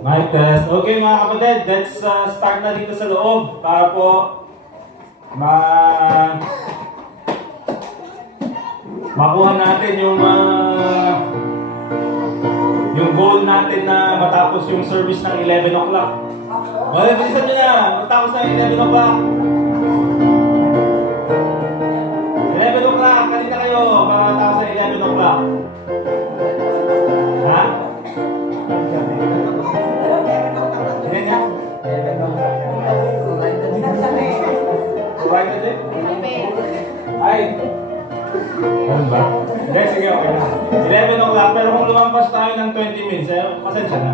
Mic test. Okay mga kapatid, let's start na dito sa loob para po makuha natin yung goal natin na matapos yung service ng 11 o'clock. Okay, bilisan nyo na. Matapos ng 11 o'clock. 11 o'clock, kanina kayo matapos ng 11 o'clock. Ha? Ayan nga. Kumain na din? Ay! Ano ba? Hindi, sige, okay na. 11 o'clock, pero kung lumampas tayo ng 20 minutes, pasensya na.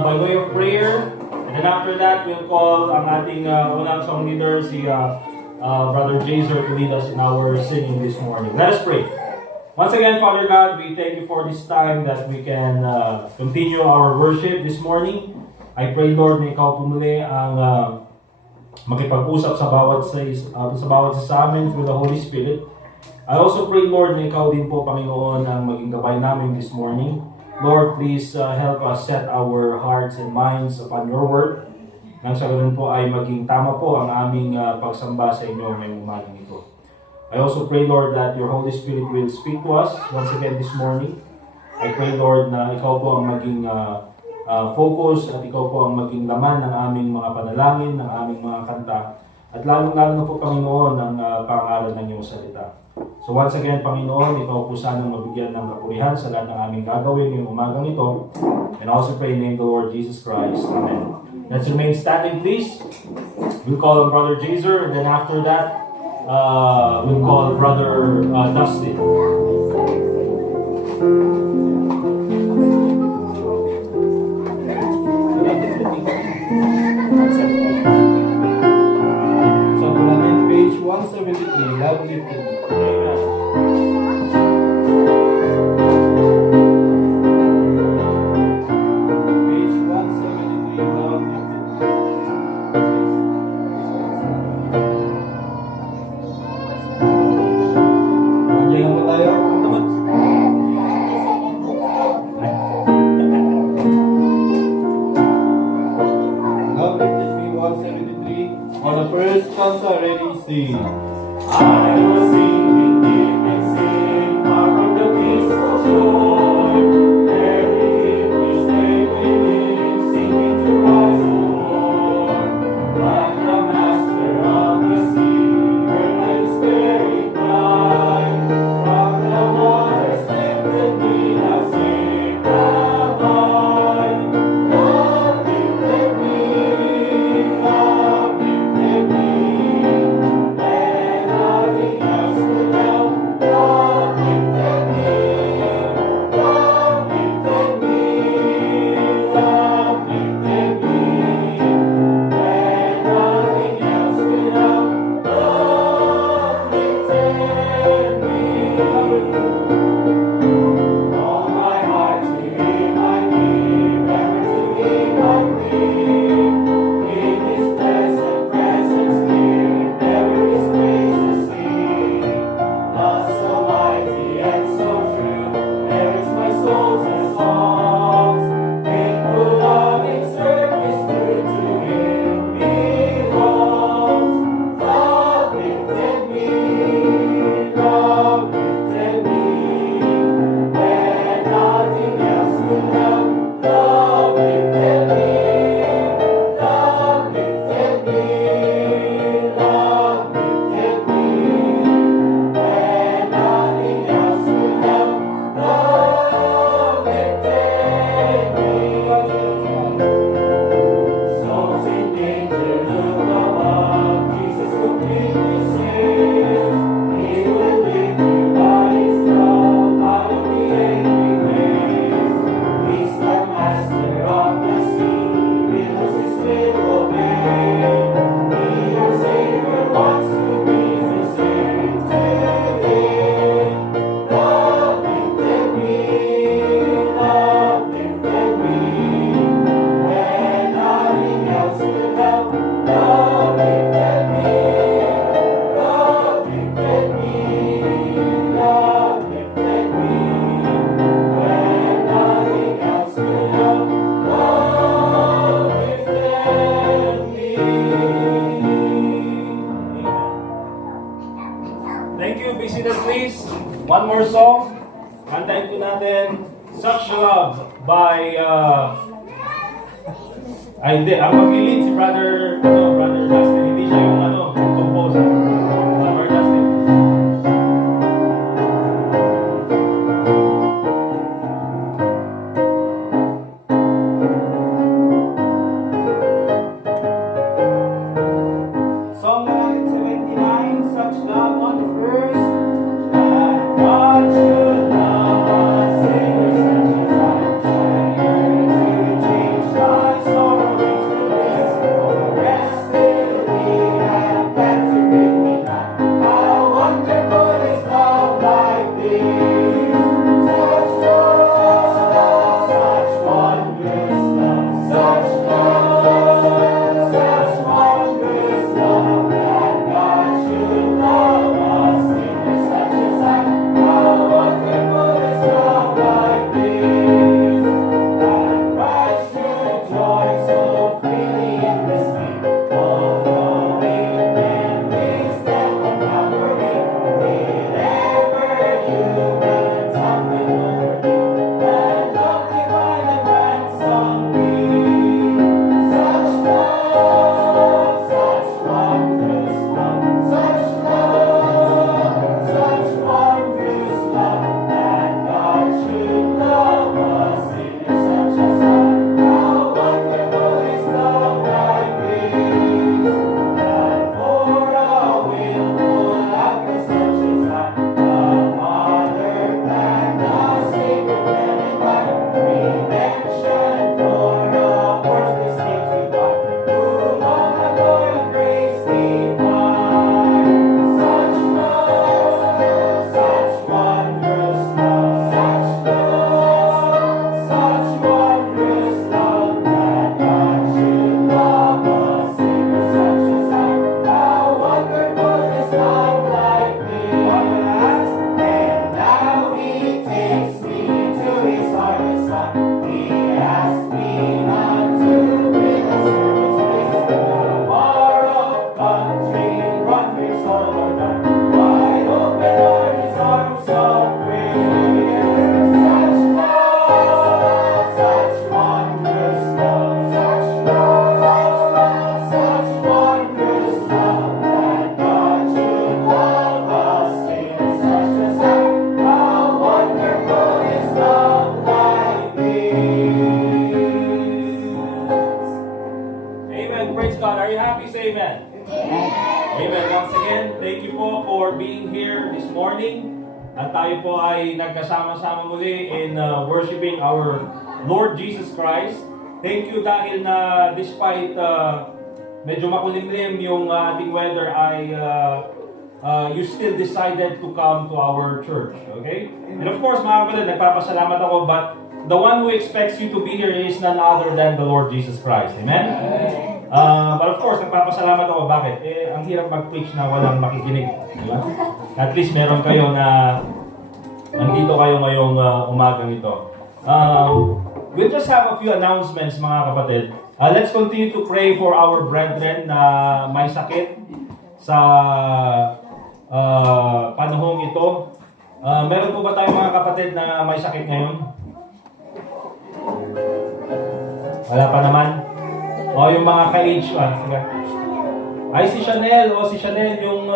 By way of prayer, and then after that, we'll call ang ating unang song leader, si Brother Jazer, to lead us in our singing this morning. Let us pray. Once again, Father God, we thank you for this time that we can continue our worship this morning. I pray, Lord, na ikaw pumuli ang makipag-usap sa bawat isa sa amin through the Holy Spirit. I also pray, Lord, na ikaw din po, Panginoon, ang maging gabay namin this morning. Lord, please help us set our hearts and minds upon your word. Nang sa ganun po ay maging tama po ang aming pagsamba sa inyo ngayong umagang ito. I also pray, Lord, that your Holy Spirit will speak to us once again this morning. I pray, Lord, na ikaw po ang maging focus at ikaw po ang maging laman ng aming mga panalangin, ng aming mga kanta. At lalong-lalo na po, Panginoon, ang pangaral ng iyong salita. So once again, Panginoon, ikaw po sanang mabigyan ng kapurihan sa lahat ng aming gagawin ngayong umagang ito. And also pray in the name of the Lord Jesus Christ. Amen. Let's remain standing, please. We'll call on Brother Jazer, and then after that, we'll call Brother Dustin. So, page 173, Love Lifted. On the first stanza, ready, sing. I will sing indeed and sing far from the peaceful shore. Every deep we stay within, singing to rise to war. Like the master of the sea, curtains very bright. From the waters lifted me, now sing abide. Love lifted me, love lifted me. Let nothing else one more song. Kantahin po natin Such Love by ay hindi, ang mag-lead si Brother Dustin. Hindi siya yung composer. Brother Dustin. Song 179, Such Love on the first. That God should love us, sinners such as I, to change lives, sorrow into bliss. For the rest still we have planned to bring me back. How wonderful is love like this. Such love, such wondrous love, such love, such wondrous love, that God should love us, sinners such as I. How wonderful is love like this, that Christ should join so freely in the sleep of knowing and His death on Calvary. Did ever human tongue believe that love divine and ransom be? Such love, such wondrous love, such love, such wondrous love, that God should love us, sinners such as I. How wonderful is love like this, that for a willful actor such as I, the Father planned a Savior then in life, redemption for a worthless guilty body, whom all have loyal grace divine. Such love, such wondrous love, such love, such wondrous love, that God should love us, sinners such as I. How wonderful is love like this. And now He takes me to His heart as son. He asked me not to fill a service place, a far-off country, wonders all are done. Wide open are His arms of grace. Such love, such wondrous love, such love, such wondrous love, that God should love us, sinners such as I. How wonderful is love like this. Amen. Praise God. Are you happy? Say amen. Amen. Once again, thank you po for being here this morning. At tayo po ay nagkasama-sama muli in worshiping our Lord Jesus Christ. Thank you dahil na despite medyo makulimlim yung ating weather ay you still decided to come to our church. Okay? And of course, mga kapatid, nagpapasalamat ako, but the one who expects you to be here is none other than the Lord Jesus Christ. Amen? But of course, nagpapasalamat ako. Bakit? Ang hirap mag-preach na walang makikinig. Di ba? At least meron kayo na nandito kayo ngayong umagang ito. We'll just have a few announcements, mga kapatid. Let's continue to pray for our brethren na may sakit sa panahong ito. Meron po ba tayong mga kapatid na may sakit ngayon? Wala pa naman? O yung mga ka-age pa? Sige. Ay, si Chanel. O si Chanel yung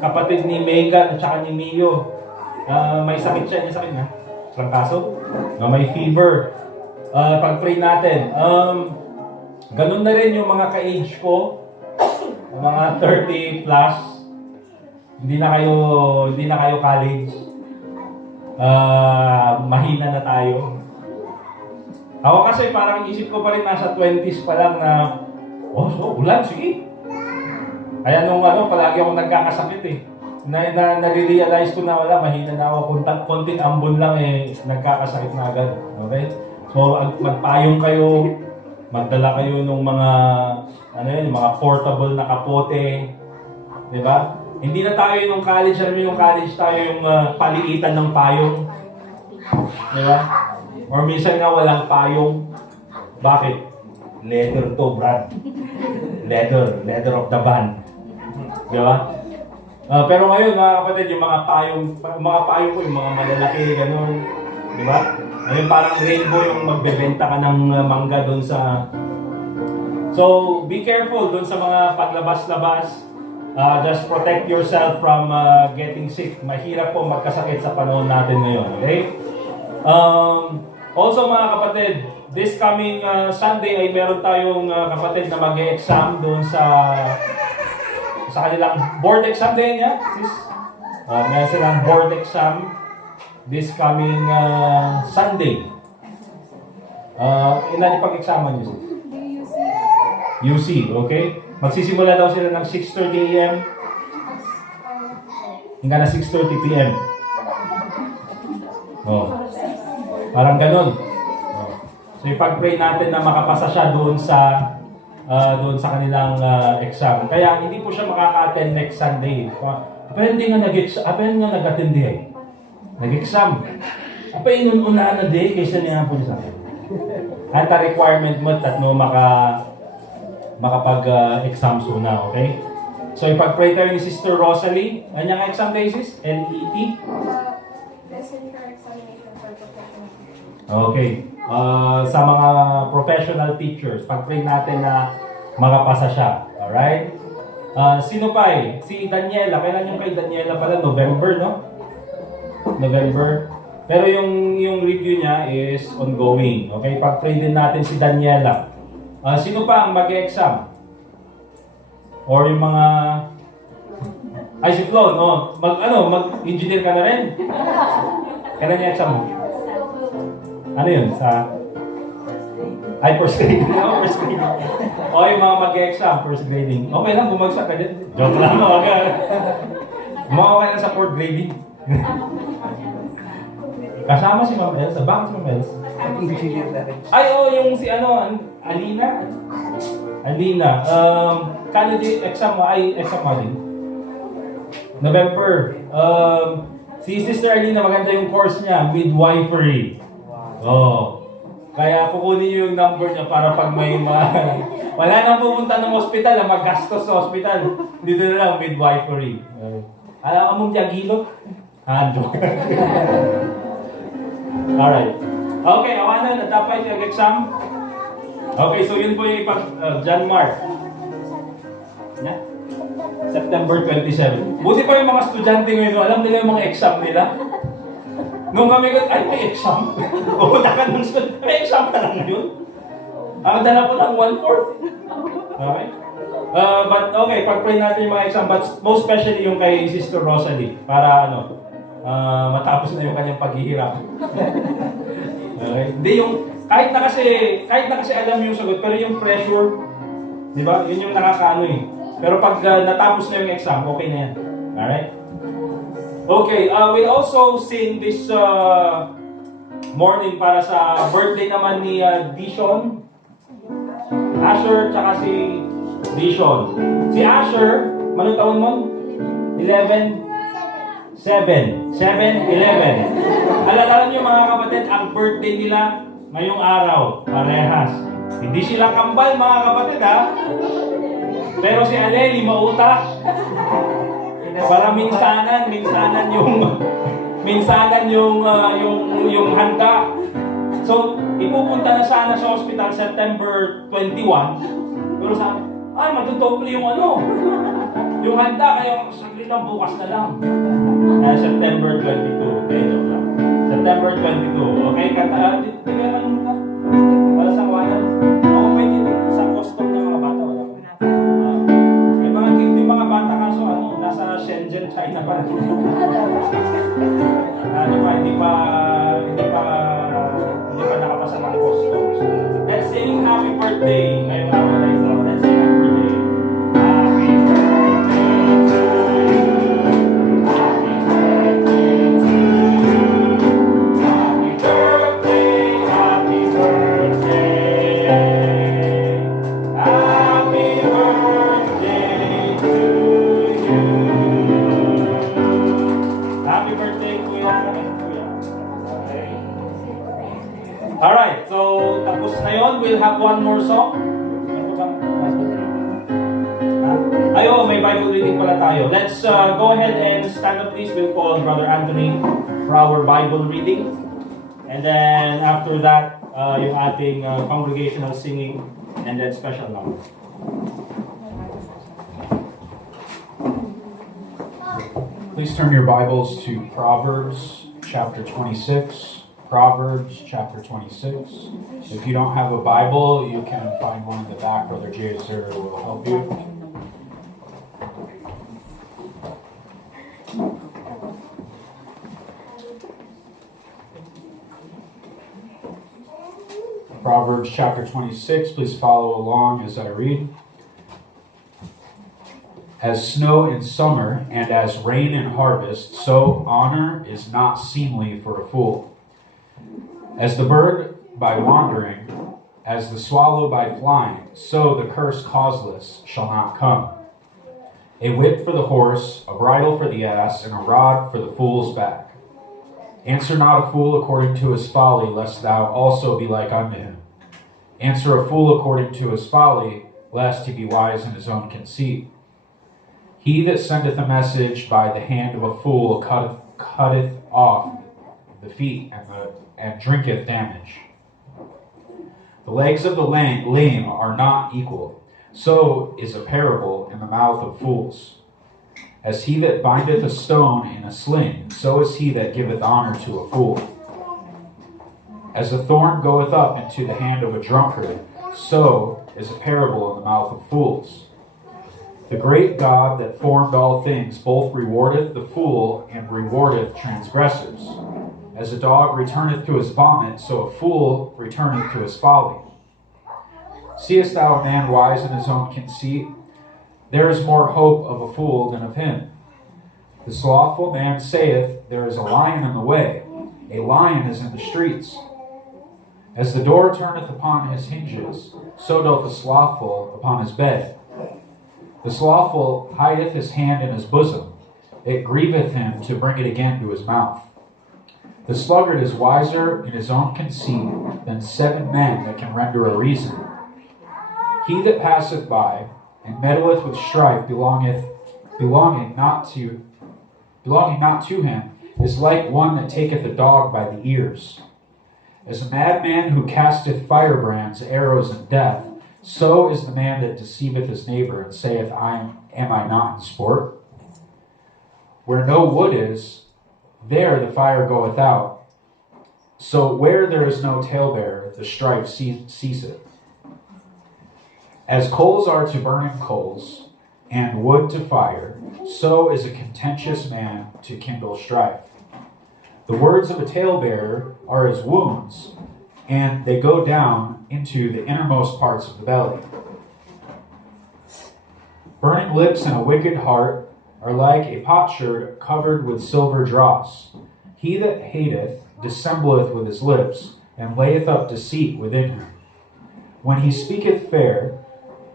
kapatid ni Megan at saka ni Mio. May sakit siya. May sakit na? Trangkaso? May fever. Pag-pray natin. Ganun na rin yung mga ka-age ko. Mga 30 plus. Hindi na kayo college. Mahina na tayo. Ako kasi parang isip ko pa rin nasa 20s pa lang na ulan, sige. Kaya nung palagi ako nagkakasakit eh. Nare-realize ko na wala, mahina na ako. Konting ambon lang nagkakasakit na agad. Okay? So, magpayong kayo, magdala kayo ng mga, mga portable na kapote. Di ba? Hindi na tayo nung college, alam mo yung college tayo yung paliitan ng payong. Di ba? Or minsan nga walang payong. Bakit? Leather to, Brad. Leather of the band. Di ba? Pero ngayon mga kapatid, yung mga payong ko, yung mga malalaki, gano'n. Di ba? Ngayon parang rainbow yung magbebenta ka ng mangga doon sa... So, be careful doon sa mga paglabas-labas. Just protect yourself from getting sick. Mahirap po magkasakit sa panahon natin ngayon. Okay? Also mga kapatid, this coming Sunday ay meron tayong kapatid na mag-e-exam doon sa kanilang board exam din niya. Meron silang board exam this coming Sunday. Ilan yung pag-examan niyo? UC, okay? Magsisimula daw sila ng 6:30 a.m. hanggang na 6:30 p.m. Oh. Parang ganun. Oh. So ipag-pray natin na makapasa siya doon sa kanilang exam. Kaya hindi po siya makaka-attend next Sunday. Apa hindi nga nag-attend eh. Nag-exam. Apa yung una na day kaysa niya po sa akin. Anta requirement mo at no makapag-exam na, okay? So ipag-pray tayo ni Sister Rosalie. Ano yung exam day, sis? LET? Lesson for examination for professional. Okay. Sa mga professional teachers, pag-pray natin na makapasa siya. Alright? Sino pa eh? Si Daniela. Kailan yung kay Daniela pala? November, no? November. Pero yung review niya is ongoing. Okay? Pag-pray din natin si Daniela. Sino pa ang mag-exam? Or yung mga... Ay, si Flo, no? Mag-engineer ka na rin? Kailan yung exam mo? Ano yun? Sa... Ay, first grading. No, first grading. O, yung mga mag-exam, first grading. Okay lang, bumagsak ka din. Joke lang, no? Okay lang sa fourth grading. Kasama si Ma'am Elsa. Bakit si Ma'am Elsa? Ay, yung si Alina? Alina. Candidate exam mo, exam mo din. November. Si Sister Alina, maganda yung course niya, midwifery. Oh. Kaya kukunin niyo yung number niya para pag may wala nang pumunta ng hospital, magastos sa hospital. Dito na lang, midwifery. Alam mo mong Tiagilo? Joke. Alright. Okay, awanan, natapay yung exam. Okay, so yun po yung John Mark. September 27. Buti pa yung mga estudyante ngayon, alam nila yung mga exam nila. Nung kami, may exam. Pumunta ka ng student, may exam ka lang ngayon. Ang dala ko lang 1/4. Okay? But okay, pag-pray natin yung mga exam, but most especially yung kay Sister Rosalie, para matapos na yung kanyang paghihirap. Okay? Hindi yung, kahit na kasi alam yung sagot, pero yung pressure, di ba? Yun yung nakakaano eh. Pero pag natapos na yung exam, okay na yan. Alright? Okay, we also sing this morning para sa birthday naman ni Dishon. Asher, tsaka si Dishon. Si Asher, manong taon mo? 11? 7, 11. Alam niyo mga kapatid, ang birthday nila ngayong araw, parehas. Hindi sila kambal mga kapatid ha. Pero si Aleli mautak. Para minsanan yung handa. So, ipupunta na sana sa hospital September 21. Pero sabi, matudoble yung yung handa, kaya saglit lang bukas na lang. Kaya September 22. Okay, joke lang. September 22. Okay, di ka naman ka? Para sa kawanan. Ako pwede sa custom ng mga bata. Wala ko. May mga gift yung mga bata kaso nasa Shenzhen, China pa. Hindi pa nakapasa ng customs. Let's sing happy birthday. Ngayong araw na ito. Let's sing happy birthday. Happy birthday to you. Happy birthday to you. Happy birthday, happy birthday. Happy birthday to you. Happy birthday, Kuya. Okay. Alright, so tapos na yon. We'll have one more song. Ano bang? Ayo, may Bible reading pala tayo. Let's go ahead and stand up please. We'll call Brother Anthony for our Bible reading. And then after that, yung ating congregational singing and then special number. Please turn your Bibles to Proverbs chapter 26. Proverbs chapter 26. If you don't have a Bible, you can find one in the back. Brother Jazer will help you. Proverbs chapter 26. Please follow along as I read. As snow in summer and as rain in harvest, so honor is not seemly for a fool. As the bird by wandering, as the swallow by flying, so the curse causeless shall not come. A whip for the horse, a bridle for the ass, and a rod for the fool's back. Answer not a fool according to his folly, lest thou also be like unto him. Answer a fool according to his folly, lest he be wise in his own conceit. He that sendeth a message by the hand of a fool cutteth off the feet and drinketh damage. The legs of the lame are not equal, so is a parable in the mouth of fools. As he that bindeth a stone in a sling, so is he that giveth honor to a fool. As a thorn goeth up into the hand of a drunkard, so is a parable in the mouth of fools. The great God that formed all things both rewardeth the fool and rewardeth transgressors. As a dog returneth to his vomit, so a fool returneth to his folly. Seest thou a man wise in his own conceit? There is more hope of a fool than of him. The slothful man saith, there is a lion in the way, a lion is in the streets. As the door turneth upon his hinges, so doth the slothful upon his bed. The slothful hideth his hand in his bosom, it grieveth him to bring it again to his mouth. The sluggard is wiser in his own conceit than 7 men that can render a reason. He that passeth by and meddleth with strife belonging not to him is like one that taketh a dog by the ears. As a madman who casteth firebrands, arrows, and death, so is the man that deceiveth his neighbor and saith, am I not in sport? Where no wood is, there the fire goeth out. So where there is no talebearer, the strife ceaseth. As coals are to burning coals, and wood to fire, so is a contentious man to kindle strife. The words of a talebearer are as wounds, and they go down into the innermost parts of the belly. Burning lips and a wicked heart are like a potsherd covered with silver dross. He that hateth dissembleth with his lips, and layeth up deceit within him. When he speaketh fair,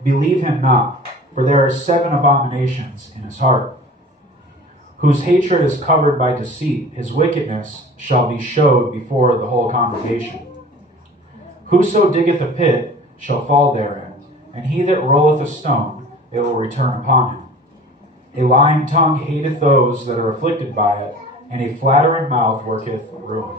believe him not, for there are 7 abominations in his heart. Whose hatred is covered by deceit, his wickedness shall be showed before the whole congregation. Whoso diggeth a pit shall fall therein, and he that rolleth a stone, it will return upon him. A lying tongue hateth those that are afflicted by it, and a flattering mouth worketh ruin.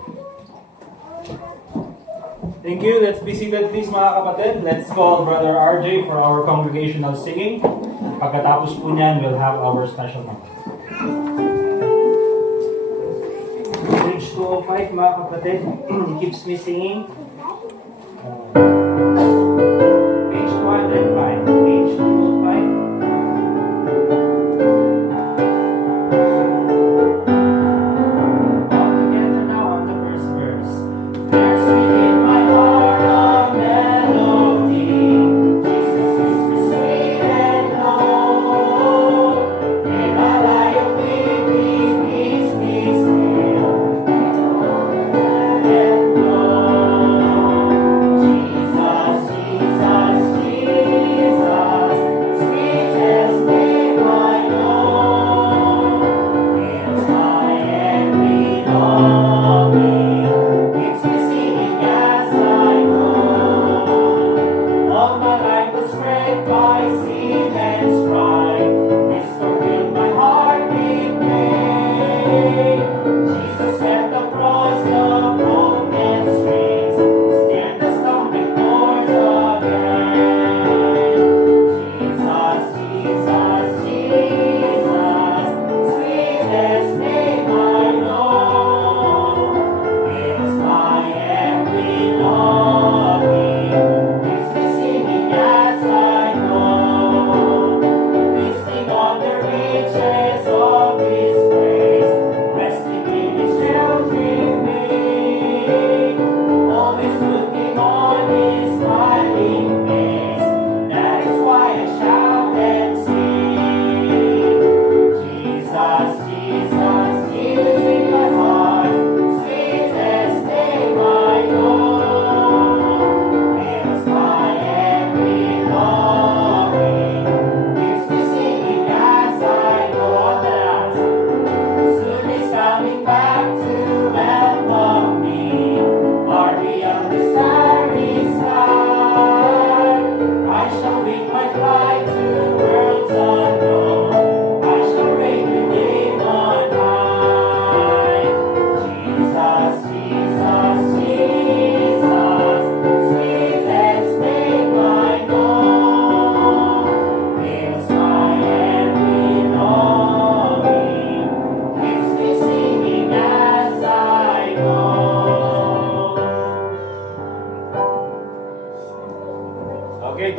Thank you. Let's be seated please mga kapatid. Let's call Brother RJ for our congregational singing. Pagkatapos po niyan, we'll have our special number. Page 205 mga kapatid. Keeps me singing. Page 205. Page 205. All together now on the first verse. There's within my heart a melody. Jesus is the sweet and low. And while I await these peace be still. And flow. Jesus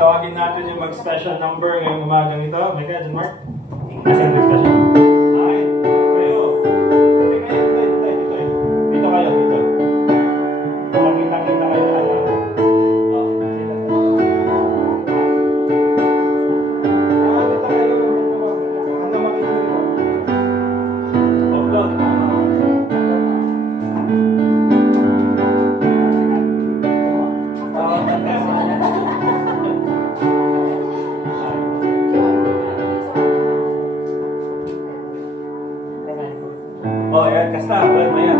tawagin natin yung mag-special number ngayong umagang ito. May kaya dyan, Mark? Nasaan mag-special? Ay, kayo. Hindi kayo, dito. Dito kayo, dito. Makita-kita kayo lahat. Oh, sila. Dito kayo. Ano makikita ko? Offload. Oh, yan, kasta. Well, mayan.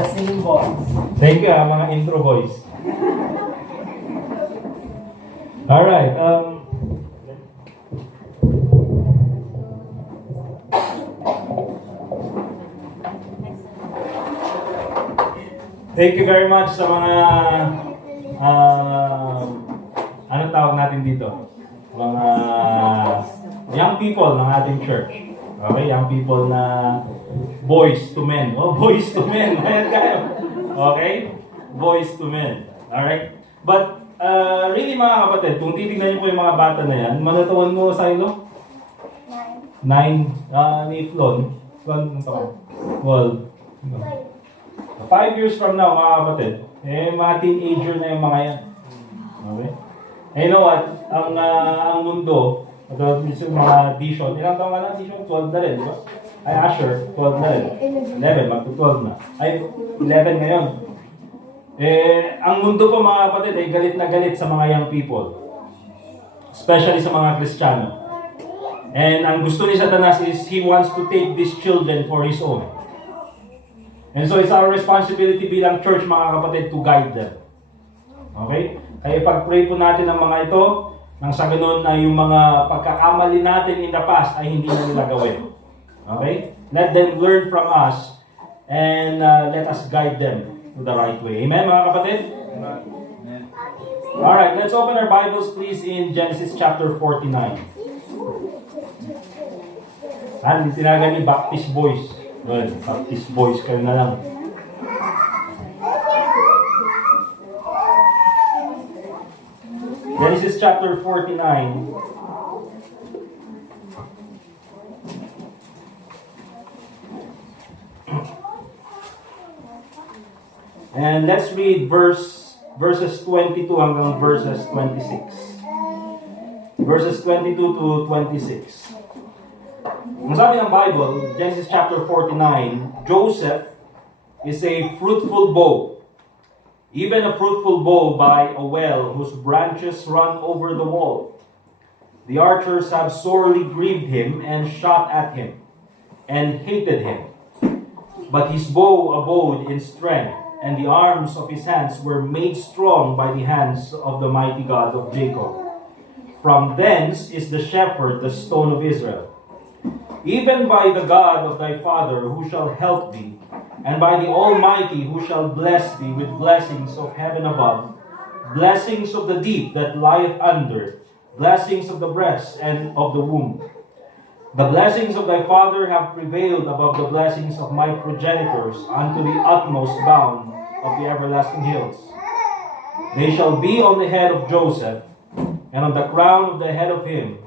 The same voice. Thank you, mga intro boys. Alright, thank you very much sa mga anong tawag natin dito? Mga young people ng ating church. Okay, young people na boys to men. Oh, boys to men. Ayan kayo. Okay? Boys to men. Alright? But, really mga kapatid, kung titignan niyo po yung mga bata na yan, manatawan mo, Silo? 9. Ni Flon. Flon, ang taon? 12. 5 years from now, mga kapatid, mga teenager na yung mga yan. Okay? And you know what? Ang mundo, yung mga Dishon, ilang taon ka na Dishon? 12 na rin, di ba? Ay, Asher, 12 na rin. 11, magto-12 na. Ay, 11 ngayon. Ang mundo po mga kapatid ay galit na galit sa mga young people. Especially sa mga Kristiyano. And ang gusto ni Satanas is he wants to take these children for his own. And so it's our responsibility bilang church mga kapatid to guide them. Okay? Kaya pag-pray po natin ang mga ito, nang sa ganun ay yung mga pagkakamali natin in the past ay hindi na nila gawin. Okay? Let them learn from us and let us guide them to the right way. Amen, mga kapatid? Amen. Alright, let's open our Bibles please in Genesis chapter 49. Hindi tinagan ni Baptist Boys. Well, Baptist Boys kayo na lang. Genesis chapter 49. And let's read verses 22 hanggang verses 26. Verses 22 to 26. Ang sabi ng Bible, Genesis chapter 49, Joseph is a fruitful bow. Even a fruitful bow by a well whose branches run over the wall. The archers have sorely grieved him and shot at him and hated him. But his bow abode in strength, and the arms of his hands were made strong by the hands of the mighty God of Jacob. From thence is the shepherd, the stone of Israel. Even by the God of thy father, who shall help thee, and by the Almighty, who shall bless thee with blessings of heaven above, blessings of the deep that lieth under, blessings of the breast and of the womb. The blessings of thy father have prevailed above the blessings of my progenitors unto the utmost bound of the everlasting hills. They shall be on the head of Joseph, and on the crown of the head of him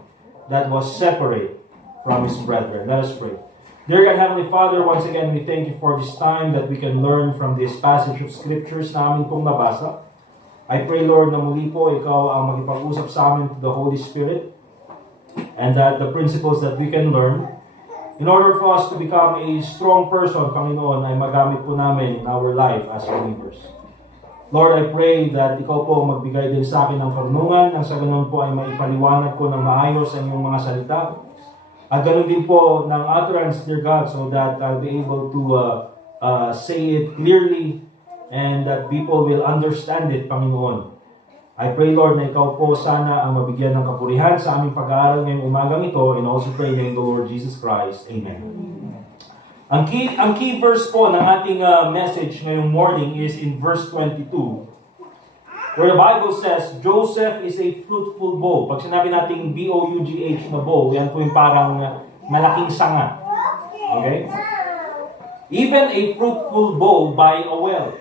that was separate from his brethren. Let us pray. Dear God, Heavenly Father, once again, we thank you for this time that we can learn from this passage of scriptures na amin pong nabasa. I pray, Lord, na muli po ikaw ang magipag-usap sa amin to the Holy Spirit, and that the principles that we can learn in order for us to become a strong person, Panginoon, ay magamit po namin in our life as believers. Lord, I pray that ikaw po magbigay din sa akin ng karunungan, nang sa ganun po ay maipaliwanag ko ng maayos ang iyong mga salita. At ganun din po ng utterance, dear God, so that I'll be able to say it clearly and that people will understand it, Panginoon. I pray, Lord, na ikaw po sana ang mabigyan ng kapurihan sa aming pag-aaral ngayong umagang ito, and also pray in the Lord Jesus Christ. Amen. Ang key verse po ng ating message ngayong morning is in verse 22, where the Bible says, Joseph is a fruitful bow. Pag sinabi nating B-O-U-G-H na bow, yan po yung parang malaking sanga. Okay? Even a fruitful bow by a well,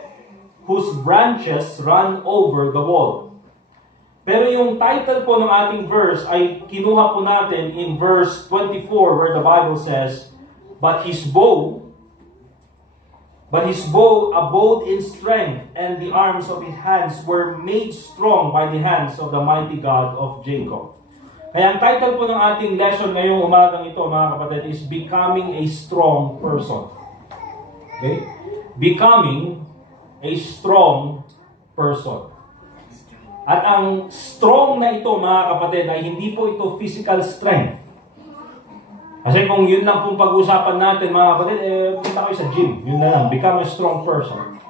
whose branches run over the wall. Pero yung title po ng ating verse ay kinuha po natin in verse 24, where the Bible says, But his bow abode in strength, and the arms of his hands were made strong by the hands of the mighty God of Jacob. Kaya ang title po ng ating lesson ngayong umagang ito, mga kapatid, is Becoming a Strong Person. Okay? Becoming a strong person. At ang strong na ito, mga kapatid, ay hindi po ito physical strength. Kasi kung yun lang pong pag-usapan natin, mga kapatid, punta kayo sa gym. Yun na lang, become a strong person.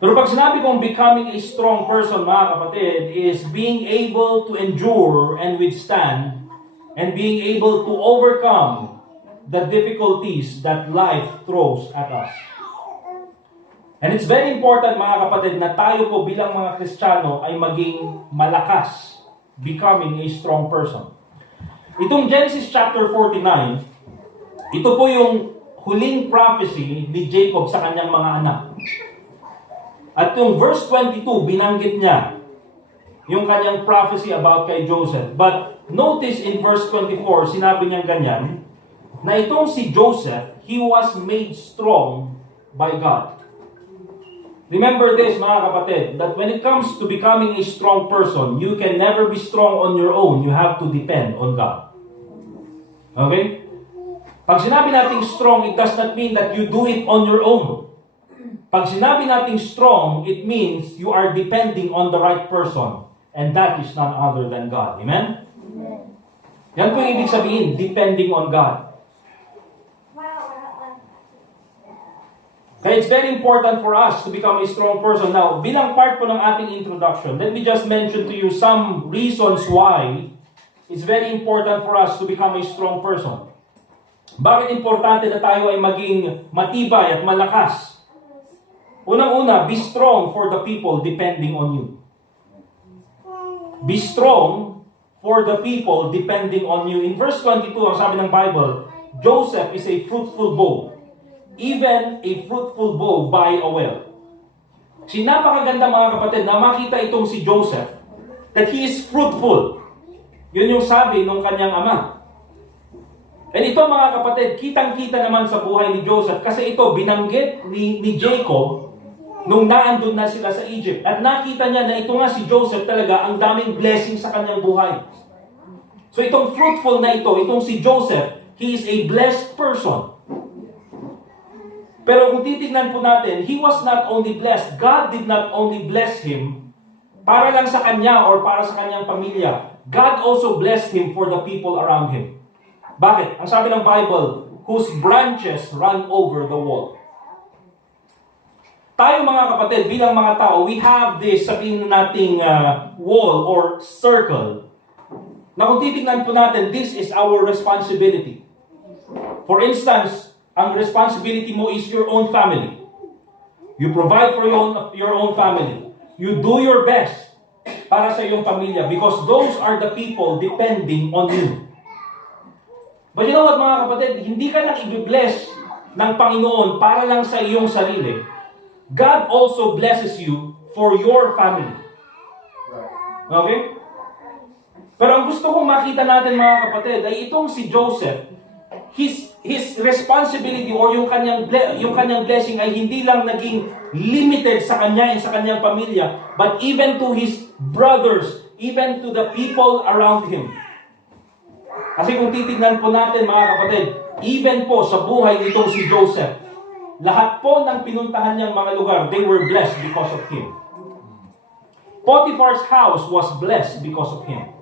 Pero pag sinabi kong becoming a strong person, mga kapatid, is being able to endure and withstand and being able to overcome the difficulties that life throws at us. And it's very important, mga kapatid, na tayo po bilang mga Kristiyano ay maging malakas, becoming a strong person. Itong Genesis chapter 49, ito po yung huling prophecy ni Jacob sa kanyang mga anak. At yung verse 22, binanggit niya yung kanyang prophecy about kay Joseph. But notice in verse 24, sinabi niya ganyan, na itong si Joseph, he was made strong by God. Remember this, mga kapatid, that when it comes to becoming a strong person, you can never be strong on your own. You have to depend on God. Okay? Pag sinabi nating strong, it does not mean that you do it on your own. Pag sinabi nating strong, it means you are depending on the right person. And that is none other than God. Amen? Yan po yung ibig sabihin, depending on God. Kaya it's very important for us to become a strong person. Now, bilang part po ng ating introduction, let me just mention to you some reasons why it's very important for us to become a strong person. Bakit importante na tayo ay maging matibay at malakas? Unang-una, be strong for the people depending on you. Be strong for the people depending on you. In verse 22, ang sabi ng Bible, Joseph is a fruitful bow, even a fruitful bow by a well. Napakaganda, mga kapatid, na makita itong si Joseph, that he is fruitful. Yun yung sabi ng kanyang ama. And ito, mga kapatid, kitang-kita naman sa buhay ni Joseph, kasi ito binanggit ni Jacob nung naandun na sila sa Egypt. At nakita niya na ito nga si Joseph talaga, ang daming blessing sa kanyang buhay. So itong fruitful na ito, itong si Joseph, he is a blessed person. Pero kung titignan po natin, he was not only blessed. God did not only bless him para lang sa kanya or para sa kanyang pamilya. God also blessed him for the people around him. Bakit? Ang sabi ng Bible, whose branches run over the wall. tayo mga kapatid, bilang mga tao, we have this, sabihin nating wall or circle, na kung titignan po natin, this is our responsibility. For instance, ang responsibility mo is your own family. You provide for your own family. You do your best para sa iyong pamilya because those are the people depending on you. But you know what mga kapatid, hindi ka lang i-bless ng Panginoon para lang sa iyong sarili. God also blesses you for your family. Okay? Pero ang gusto kong makita natin mga kapatid ay itong si Joseph, his responsibility or yung kanyang blessing ay hindi lang naging limited sa kanya and sa kanyang pamilya, but even to his brothers, even to the people around him. Kasi kung titignan po natin mga kapatid, even po sa buhay nitong si Joseph, lahat po ng pinuntahan niyang mga lugar, they were blessed because of him. Potiphar's house was blessed because of him.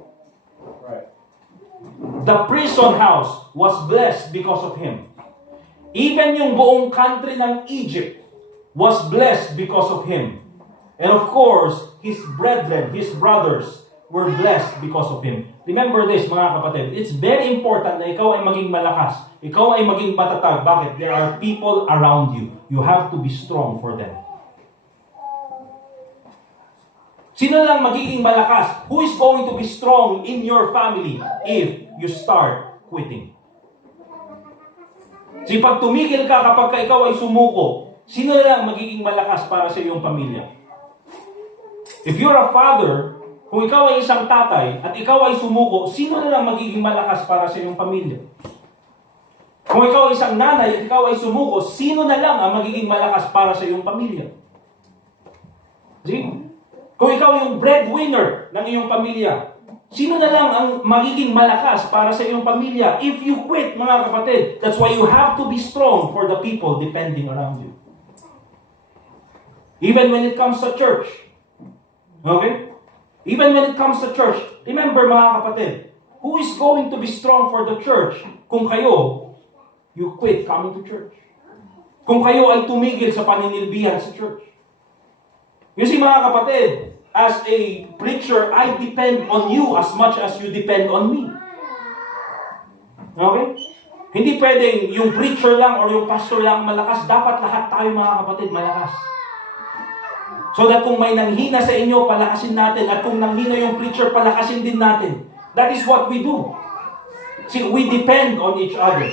The prison house was blessed because of him. Even yung buong country ng Egypt was blessed because of him. And of course, his brethren, his brothers, were blessed because of him. Remember this, mga kapatid. It's very important na ikaw ay maging malakas. Ikaw ay maging matatag. Bakit? There are people around you. You have to be strong for them. Sino lang magiging malakas? Who is going to be strong in your family if you start quitting? Si pag tumigil ka kapag ikaw ay sumuko, sino lang magiging malakas para sa iyong pamilya? If you're a father, kung ikaw ay isang tatay at ikaw ay sumuko, sino na lang magiging malakas para sa iyong pamilya? Kung ikaw ay isang nanay at ikaw ay sumuko, sino na lang ang magiging malakas para sa iyong pamilya? See? Kung ikaw yung breadwinner ng iyong pamilya, sino na lang ang magiging malakas para sa iyong pamilya? If you quit, mga kapatid, that's why you have to be strong for the people depending around you. Even when it comes to church. Okay? Even when it comes to church, remember mga kapatid, who is going to be strong for the church kung kayo, you quit coming to church? Kung kayo ay tumigil sa paninilbihan sa church? You see mga kapatid, as a preacher, I depend on you as much as you depend on me. Okay? Hindi pwedeng yung preacher lang or yung pastor lang malakas. Dapat lahat tayo mga kapatid malakas. So that kung may nanghina sa inyo, palakasin natin. At kung nanghina yung preacher, palakasin din natin. That is what we do. See, we depend on each other.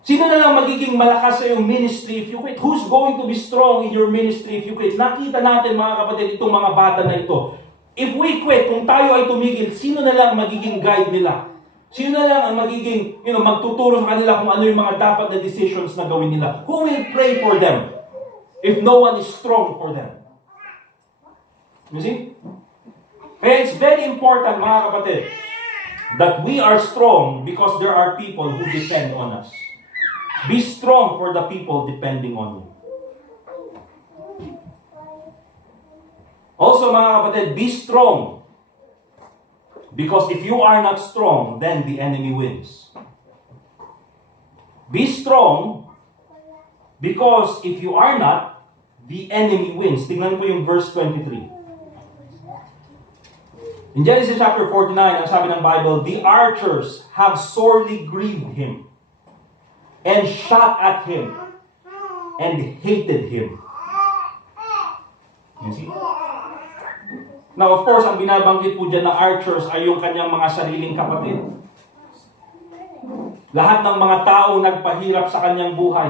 Sino na lang magiging malakas sa iyong ministry if you quit? Who's going to be strong in your ministry if you quit? Nakita natin mga kapatid itong mga bata na ito. If we quit, kung tayo ay tumigil, sino na lang magiging guide nila? Sino na lang ang magiging, magtuturo sa kanila kung ano yung mga dapat na decisions na gawin nila? Who will pray for them if no one is strong for them? You see? Kaya it's very important, mga kapatid, that we are strong because there are people who depend on us. Be strong for the people depending on you. Also, mga kapatid, be strong. Because if you are not strong, then the enemy wins. Be strong because if you are not, the enemy wins. Tingnan po yung verse 23. In Genesis chapter 49, ang sabi ng Bible, the archers have sorely grieved him and shot at him and hated him. You see? Now, of course, ang binabanggit po dyan ng archers ay yung kanyang mga sariling kapatid. Lahat ng mga tao nagpahirap sa kanyang buhay.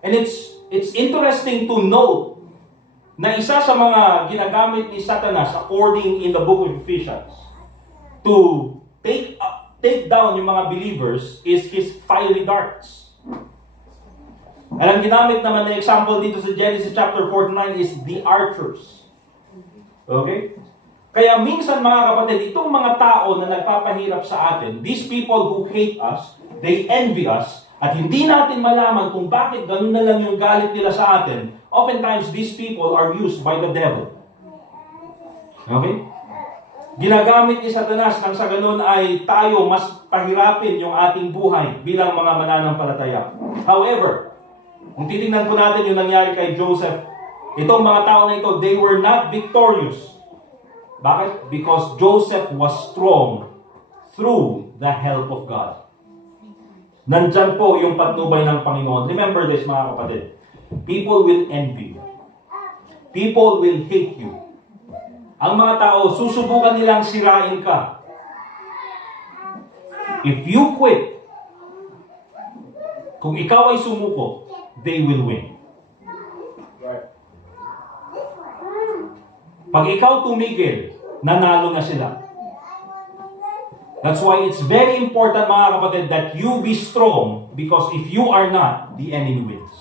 And it's interesting to note na isa sa mga ginagamit ni Satanas according in the book of Ephesians to take down yung mga believers is his fiery darts. And ang ginamit naman na example dito sa Genesis chapter 49 is the archers. Okay? Kaya minsan mga kapatid, itong mga tao na nagpapahirap sa atin, these people who hate us, they envy us, at hindi natin malaman kung bakit ganun na lang yung galit nila sa atin, oftentimes these people are used by the devil. Okay? Ginagamit ni Satanas nang sa ganun ay tayo mas pahirapin yung ating buhay bilang mga mananampalataya. However, Kung titingnan po natin yung nangyari kay Joseph, itong mga tao na ito, they were not victorious. Bakit? Because Joseph was strong through the help of God. Nandyan po yung patnubay ng Panginoon. Remember this, mga kapatid. People will envy you. People will hate you. Ang mga tao, susubukan nilang sirain ka. If you quit, kung ikaw ay sumuko, they will win. Pag ikaw tumigil, nanalo na sila. That's why it's very important, mga kapatid, that you be strong, because if you are not, the enemy wins.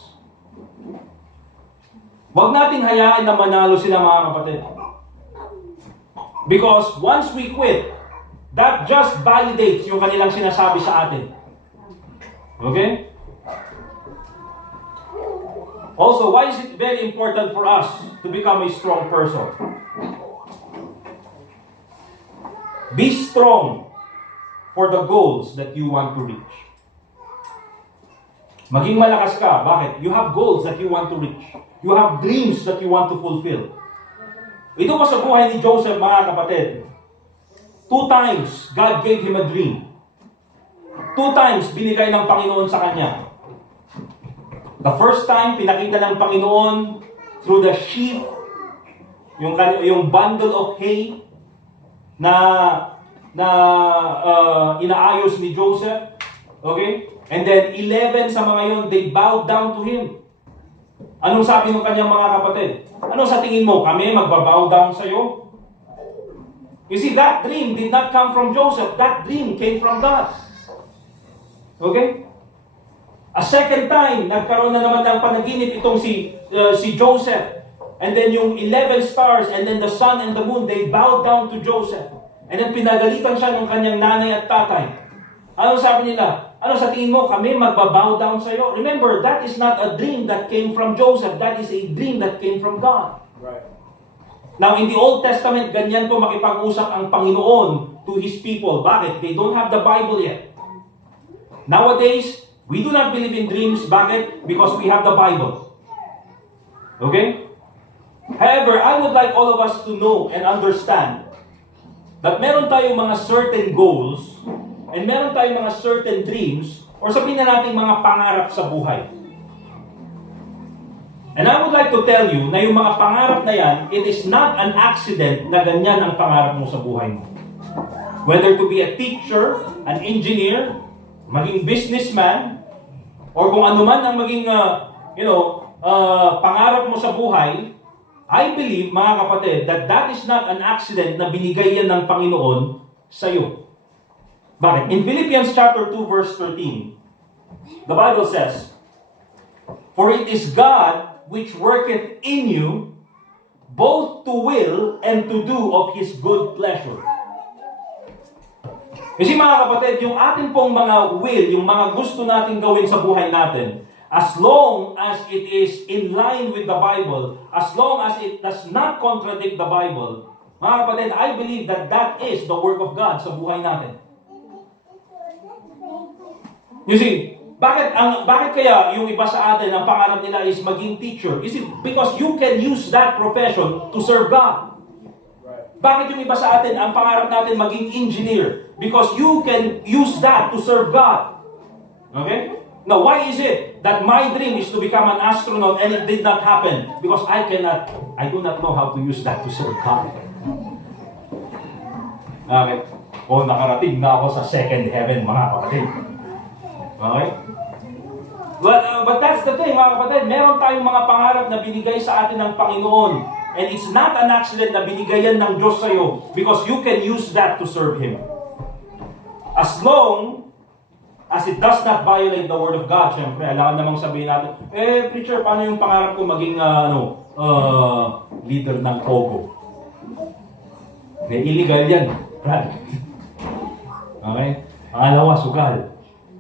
Huwag nating hayaan na manalo sila, mga kapatid. Because once we quit, that just validates yung kanilang sinasabi sa atin. Okay? Also, why is it very important for us to become a strong person? Be strong for the goals that you want to reach. Maging malakas ka. Bakit? You have goals that you want to reach. You have dreams that you want to fulfill. Ito pa sa buhay ni Joseph, mga kapatid. 2 times, God gave him a dream. 2 times, binigay ng Panginoon sa kanya. The first time, pinakita ng Panginoon through the sheaf, yung bundle of hay na inaayos ni Joseph. Okay? And then 11 sa mga yon, they bowed down to him. Anong sabi ng kanyang mga kapatid? Ano sa tingin mo? Kami magbabow down sa iyo? You see, that dream did not come from Joseph. That dream came from God. Okay? A second time, nagkaroon na naman ng panaginip itong si Joseph. And then yung 11 stars, and then the sun and the moon, they bowed down to Joseph. And then pinagalitan siya ng kanyang nanay at tatay. Ano sabi nila? Ano sa tingin mo? Kami magbabow down sa iyo. Remember, that is not a dream that came from Joseph. That is a dream that came from God. Right. Now, in the Old Testament, ganyan po makipag-usap ang Panginoon to His people. Bakit? They don't have the Bible yet. Nowadays, we do not believe in dreams. Bakit? Because we have the Bible. Okay? However, I would like all of us to know and understand that meron tayong mga certain goals and meron tayong mga certain dreams or sabihin na natin mga pangarap sa buhay. And I would like to tell you na yung mga pangarap na yan, it is not an accident na ganyan ang pangarap mo sa buhay mo. Whether to be a teacher, an engineer, maging businessman, or kung ano man ang maging pangarap mo sa buhay, I believe, mga kapatid, that that is not an accident na binigay yan ng Panginoon sa iyo. Bakit? In Philippians chapter 2 verse 13, the Bible says, "For it is God which worketh in you both to will and to do of His good pleasure." Kasi mga kapatid, yung ating pong mga will, yung mga gusto natin gawin sa buhay natin, as long as it is in line with the Bible, as long as it does not contradict the Bible, mga kapatid, I believe that that is the work of God sa buhay natin. You see, bakit kaya yung iba sa atin, ang pangarap nila is maging teacher? You see, because you can use that profession to serve God. Bakit yung iba sa atin, ang pangarap natin maging engineer? Because you can use that to serve God. Okay? Now, why is it that my dream is to become an astronaut and it did not happen? Because I do not know how to use that to serve God. Okay? O, nakarating na ako sa second heaven, mga kapatid. Okay? But that's the thing, mga kapatid. Meron tayong mga pangarap na binigay sa atin ng Panginoon. And it's not an accident na binigayan ng Diyos sa'yo because you can use that to serve Him. As long as it does not violate the Word of God, syempre, alam namang sabihin natin, preacher, paano yung pangarap ko maging leader ng Pogo? Illegal yan. Okay? Pangalawa, sugal.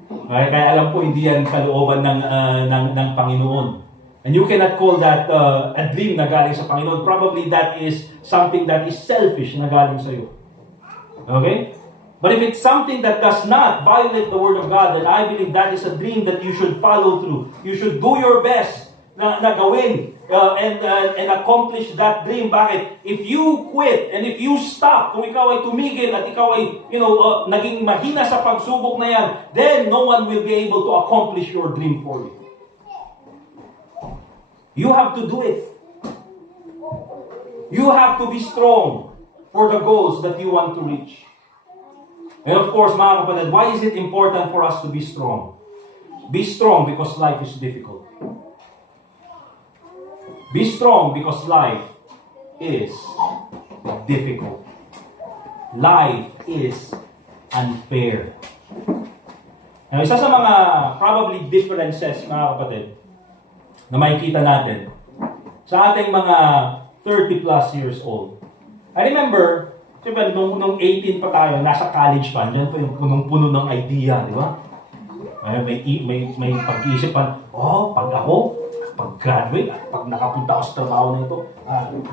Okay? Kaya alam po, hindi yan kalooban ng Panginoon. And you cannot call that a dream na galing sa Panginoon. Probably that is something that is selfish na galing sa iyo. Okay? But if it's something that does not violate the Word of God, then I believe that is a dream that you should follow through. You should do your best na gawin and accomplish that dream. Bakit? If you quit and if you stop, kung ikaw ay tumigil at ikaw ay, naging mahina sa pagsubok na yan, then no one will be able to accomplish your dream for you. You have to do it. You have to be strong for the goals that you want to reach. And of course, mga kapatid, why is it important for us to be strong? Be strong because life is difficult. Be strong because life is difficult. Life is unfair. Now, isa sa mga probably differences, mga kapatid, na makikita natin sa ating mga 30 plus years old. I remember, siyempre, nung 18 pa tayo, nasa college pa, dyan pa yung punong-puno ng idea, di ba? May pag-iisip pa, pag graduate, pag nakapunta ako sa trabaho na ito,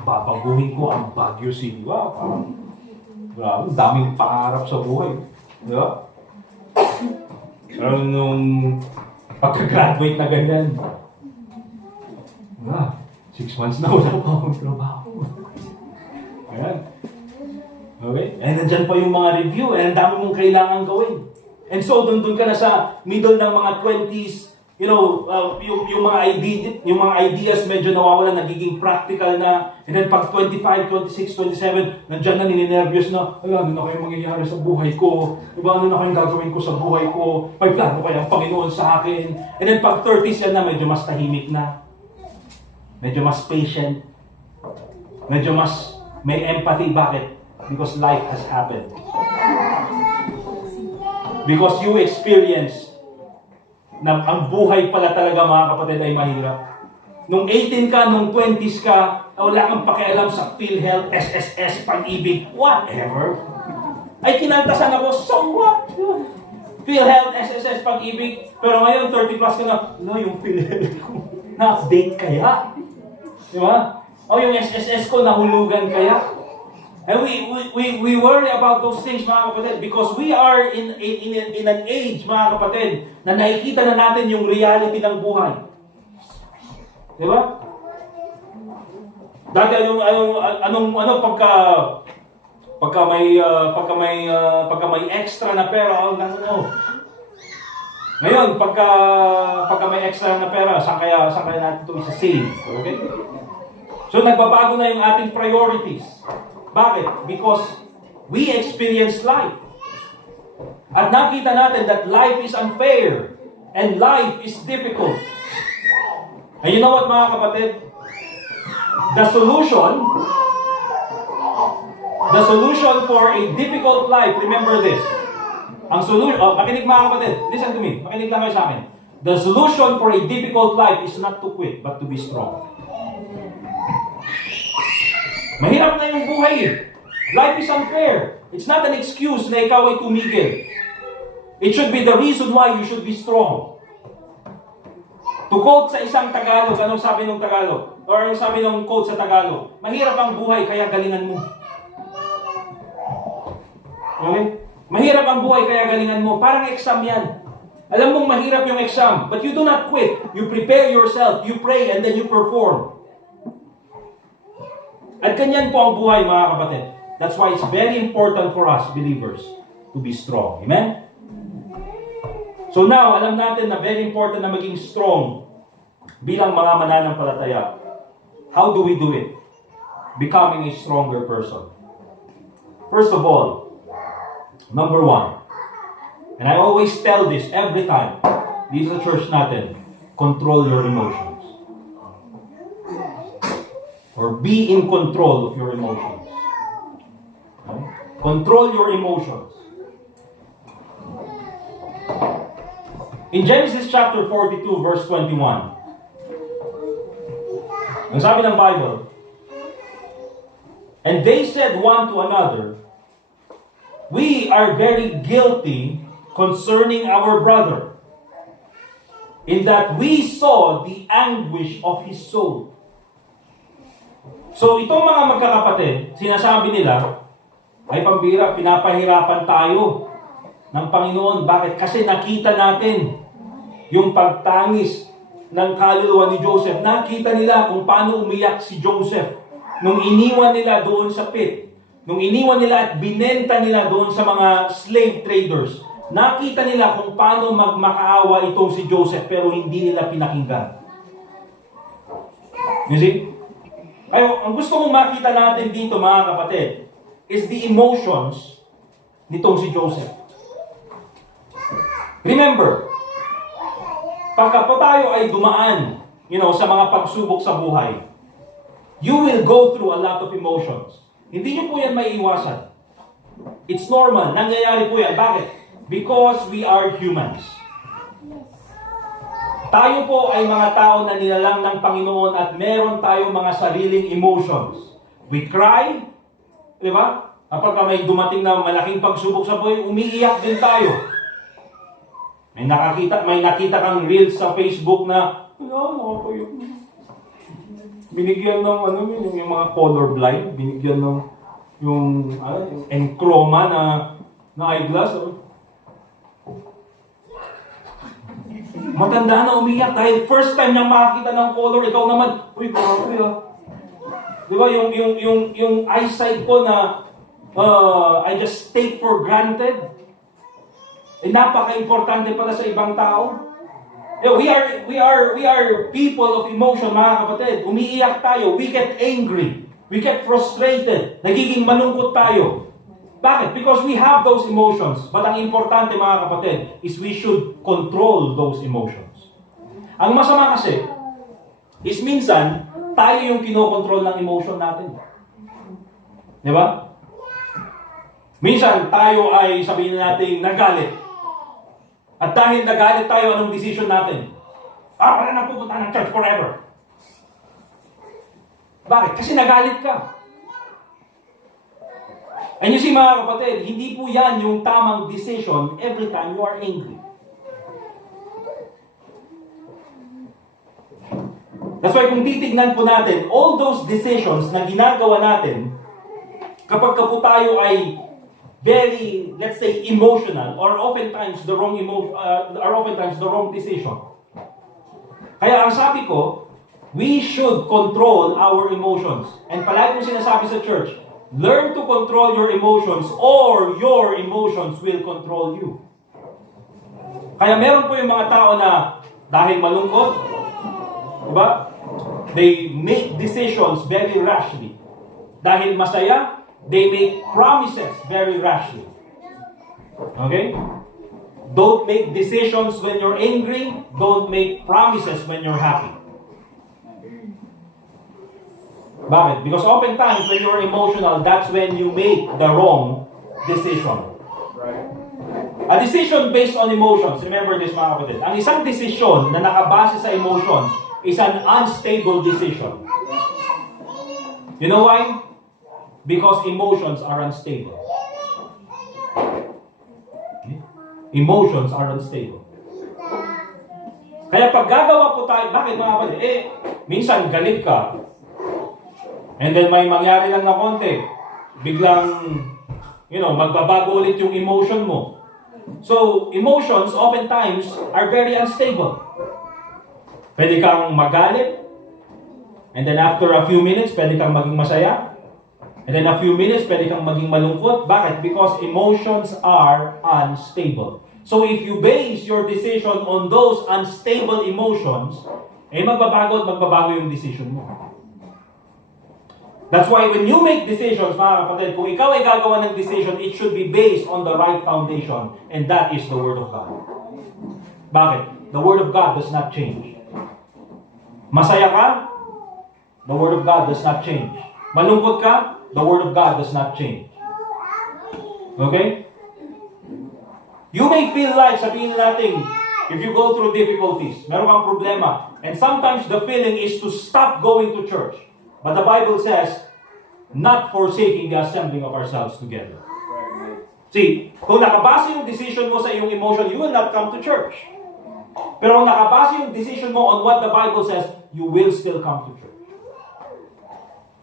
babaguhin ko ang Baguio City. Wow, parang, grabe, daming pangarap sa buhay. Di ba? Pero nung pagka-graduate na ganyan, 6 months na wala pa akong trabaho. Ayan. Okay? And nandyan pa yung mga review, and ang dami mong kailangan gawin. And so, doon ka na sa middle ng mga 20s, yung mga ideas medyo nawawalan, nagiging practical na. And then pag 25, 26, 27, nandiyan na nininervyos na, ano na kayong mangyayari sa buhay ko? Diba, ano na kayong gagawin ko sa buhay ko? May plano kaya ang Panginoon sa akin? And then pag 30s yan na, medyo mas tahimik na. Medyo mas patient. Medyo mas may empathy. Bakit? Because life has happened. Because you experience na ang buhay pala talaga, mga kapatid, ay mahirap. Nung 18 ka, nung 20s ka, wala kang pakialam sa PhilHealth, SSS, Pag-ibig, whatever. Ay kinantasan ako, so what? PhilHealth, SSS, Pag-ibig. Pero ngayon, 30 plus ka na, yung PhilHealth ko, na-update kaya? Di ba? Yung SSS ko, nahulugan kaya? And we worry about those things, mga kapatid, because we are in an age, mga kapatid, na nakikita na natin yung reality ng buhay. Di ba? Dati pagka may extra na pera, Ngayon, pagka may extra na pera, saan kaya natin ito isa-save? Okay? So nagbabago na yung ating priorities. Bakit? Because we experience life. At nakita natin that life is unfair and life is difficult. And you know what, mga kapatid? The solution for a difficult life, remember this. Ang solution, makinig mga kapatid, listen to me, makinig lang kayo sa akin. The solution for a difficult life is not to quit, but to be strong. Mahirap na yung buhay eh. Life is unfair. It's not an excuse na ikaw ay tumigil. It should be the reason why you should be strong. To quote sa isang Tagalog, anong sabi ng Tagalog? Or anong sabi ng quote sa Tagalog? Mahirap ang buhay, kaya galingan mo. Okay? Mahirap ang buhay, kaya galingan mo. Parang exam yan. Alam mong mahirap yung exam, but you do not quit. You prepare yourself, you pray, and then you perform. At ganyan po ang buhay, mga kapatid. That's why it's very important for us, believers, to be strong. Amen? So now, alam natin na very important na maging strong bilang mga mananampalataya. How do we do it? Becoming a stronger person. First of all, number one, and I always tell this every time, dito sa church natin, control your emotions. Or be in control of your emotions. Okay? Control your emotions. In Genesis chapter 42, verse 21, ang sabi ng Bible, and they said one to another, we are very guilty concerning our brother, in that we saw the anguish of his soul. So itong mga magkakapatid, sinasabi nila, Ay pambira, pinapahirapan tayo ng Panginoon. Bakit? Kasi nakita natin yung pagtangis ng kaluluwa ni Joseph. Nakita nila kung paano umiyak si Joseph nung iniwan nila doon sa pit. Nung iniwan nila at binenta nila doon sa mga slave traders. Nakita nila kung paano magmakaawa itong si Joseph pero hindi nila pinakinggan. You see? Kaya ang gusto mong makita natin dito mga kapatid is the emotions nitong si Joseph. Remember, pagka po tayo ay dumaan, sa mga pagsubok sa buhay, you will go through a lot of emotions. Hindi nyo po yan maiiwasan. It's normal. Nangyayari po yan. Bakit? Because we are humans. Tayo po ay mga tao na nilalang ng Panginoon at meron tayong mga sariling emotions. We cry, di ba? Kapag may dumating na malaking pagsubok sa buhay, umiiyak din tayo. May nakita kang reels sa Facebook na, nakakayok. Binigyan ng yung mga colorblind, binigyan ng yung enchroma na eyeglass. Matanda na umiyak dahil first time niyang makakita ng color, ikaw naman, uy, grabe Di ba yung eyesight ko na I just take for granted. Napaka-importante pala sa ibang tao. We are people of emotion, mga kapatid. Umiiyak tayo, we get angry, we get frustrated, nagiging malungkot tayo. Bakit? Because we have those emotions. But ang importante, mga kapatid, is we should control those emotions. Ang masama kasi, is minsan, tayo yung kinokontrol ng emotion natin. Di ba? Minsan, tayo ay sabihin natin nagalit. At dahil nagalit tayo, anong decision natin? Wala na pupunta ng church forever. Bakit? Kasi nagalit ka. And you see, mga kapatid, hindi po yan yung tamang decision every time you are angry. That's why kung titignan po natin, all those decisions na ginagawa natin, kapag po tayo ay very, let's say, emotional, or oftentimes the wrong decision. Kaya ang sabi ko, we should control our emotions. And palagi kong sinasabi sa church, learn to control your emotions or your emotions will control you. Kaya meron po yung mga tao na dahil malungkot, diba? They make decisions very rashly. Dahil masaya, they make promises very rashly. Okay? Don't make decisions when you're angry. Don't make promises when you're happy. Bakit? Because oftentimes when you're emotional, that's when you make the wrong decision. A decision based on emotions, remember this mga kapatid, ang isang desisyon na nakabase sa emotion is an unstable decision. You know why? Because emotions are unstable. Emotions are unstable. Kaya pag gagawa po tayo, bakit mga kapatid? Minsan galit ka, and then may mangyari lang na konti, biglang, magbabago ulit yung emotion mo. So, emotions oftentimes are very unstable. Pwede kang magalit, and then after a few minutes, pwede kang maging masaya, and then a few minutes, pwede kang maging malungkot. Bakit? Because emotions are unstable. So, if you base your decision on those unstable emotions, magbabago yung decision mo. That's why when you make decisions, mga kapatid, kung ikaw ay gagawa ng decision, it should be based on the right foundation, and that is the Word of God. Bakit? The Word of God does not change. Masaya ka? The Word of God does not change. Malungkot ka? The Word of God does not change. Okay? You may feel like, sabihin natin, if you go through difficulties, meron kang problema, and sometimes the feeling is to stop going to church. But the Bible says, not forsaking the assembling of ourselves together. See, kung nakabase yung decision mo sa iyong emotion, you will not come to church. Pero kung nakabase yung decision mo on what the Bible says, you will still come to church.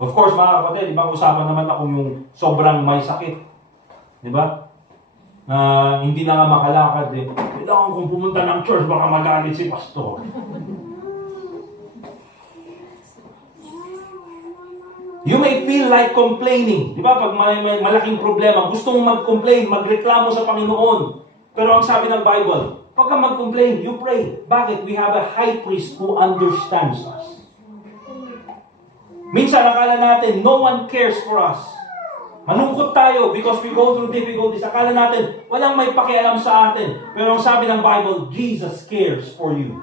Of course, mga kapatid, ibang usapan naman na kung yung sobrang may sakit. Di ba? Hindi na nga makalakad eh. Kailangan kong pumunta ng church, baka magalit si pastor. You may feel like complaining. Di ba? Pag may malaking problema, gusto mong mag-complain, magreklamo sa Panginoon. Pero ang sabi ng Bible, pag ka mag-complain, you pray. Bakit? We have a high priest who understands us. Minsan, akala natin, no one cares for us. Malungkot tayo because we go through difficulties. Akala natin, walang may pakialam sa atin. Pero ang sabi ng Bible, Jesus cares for you.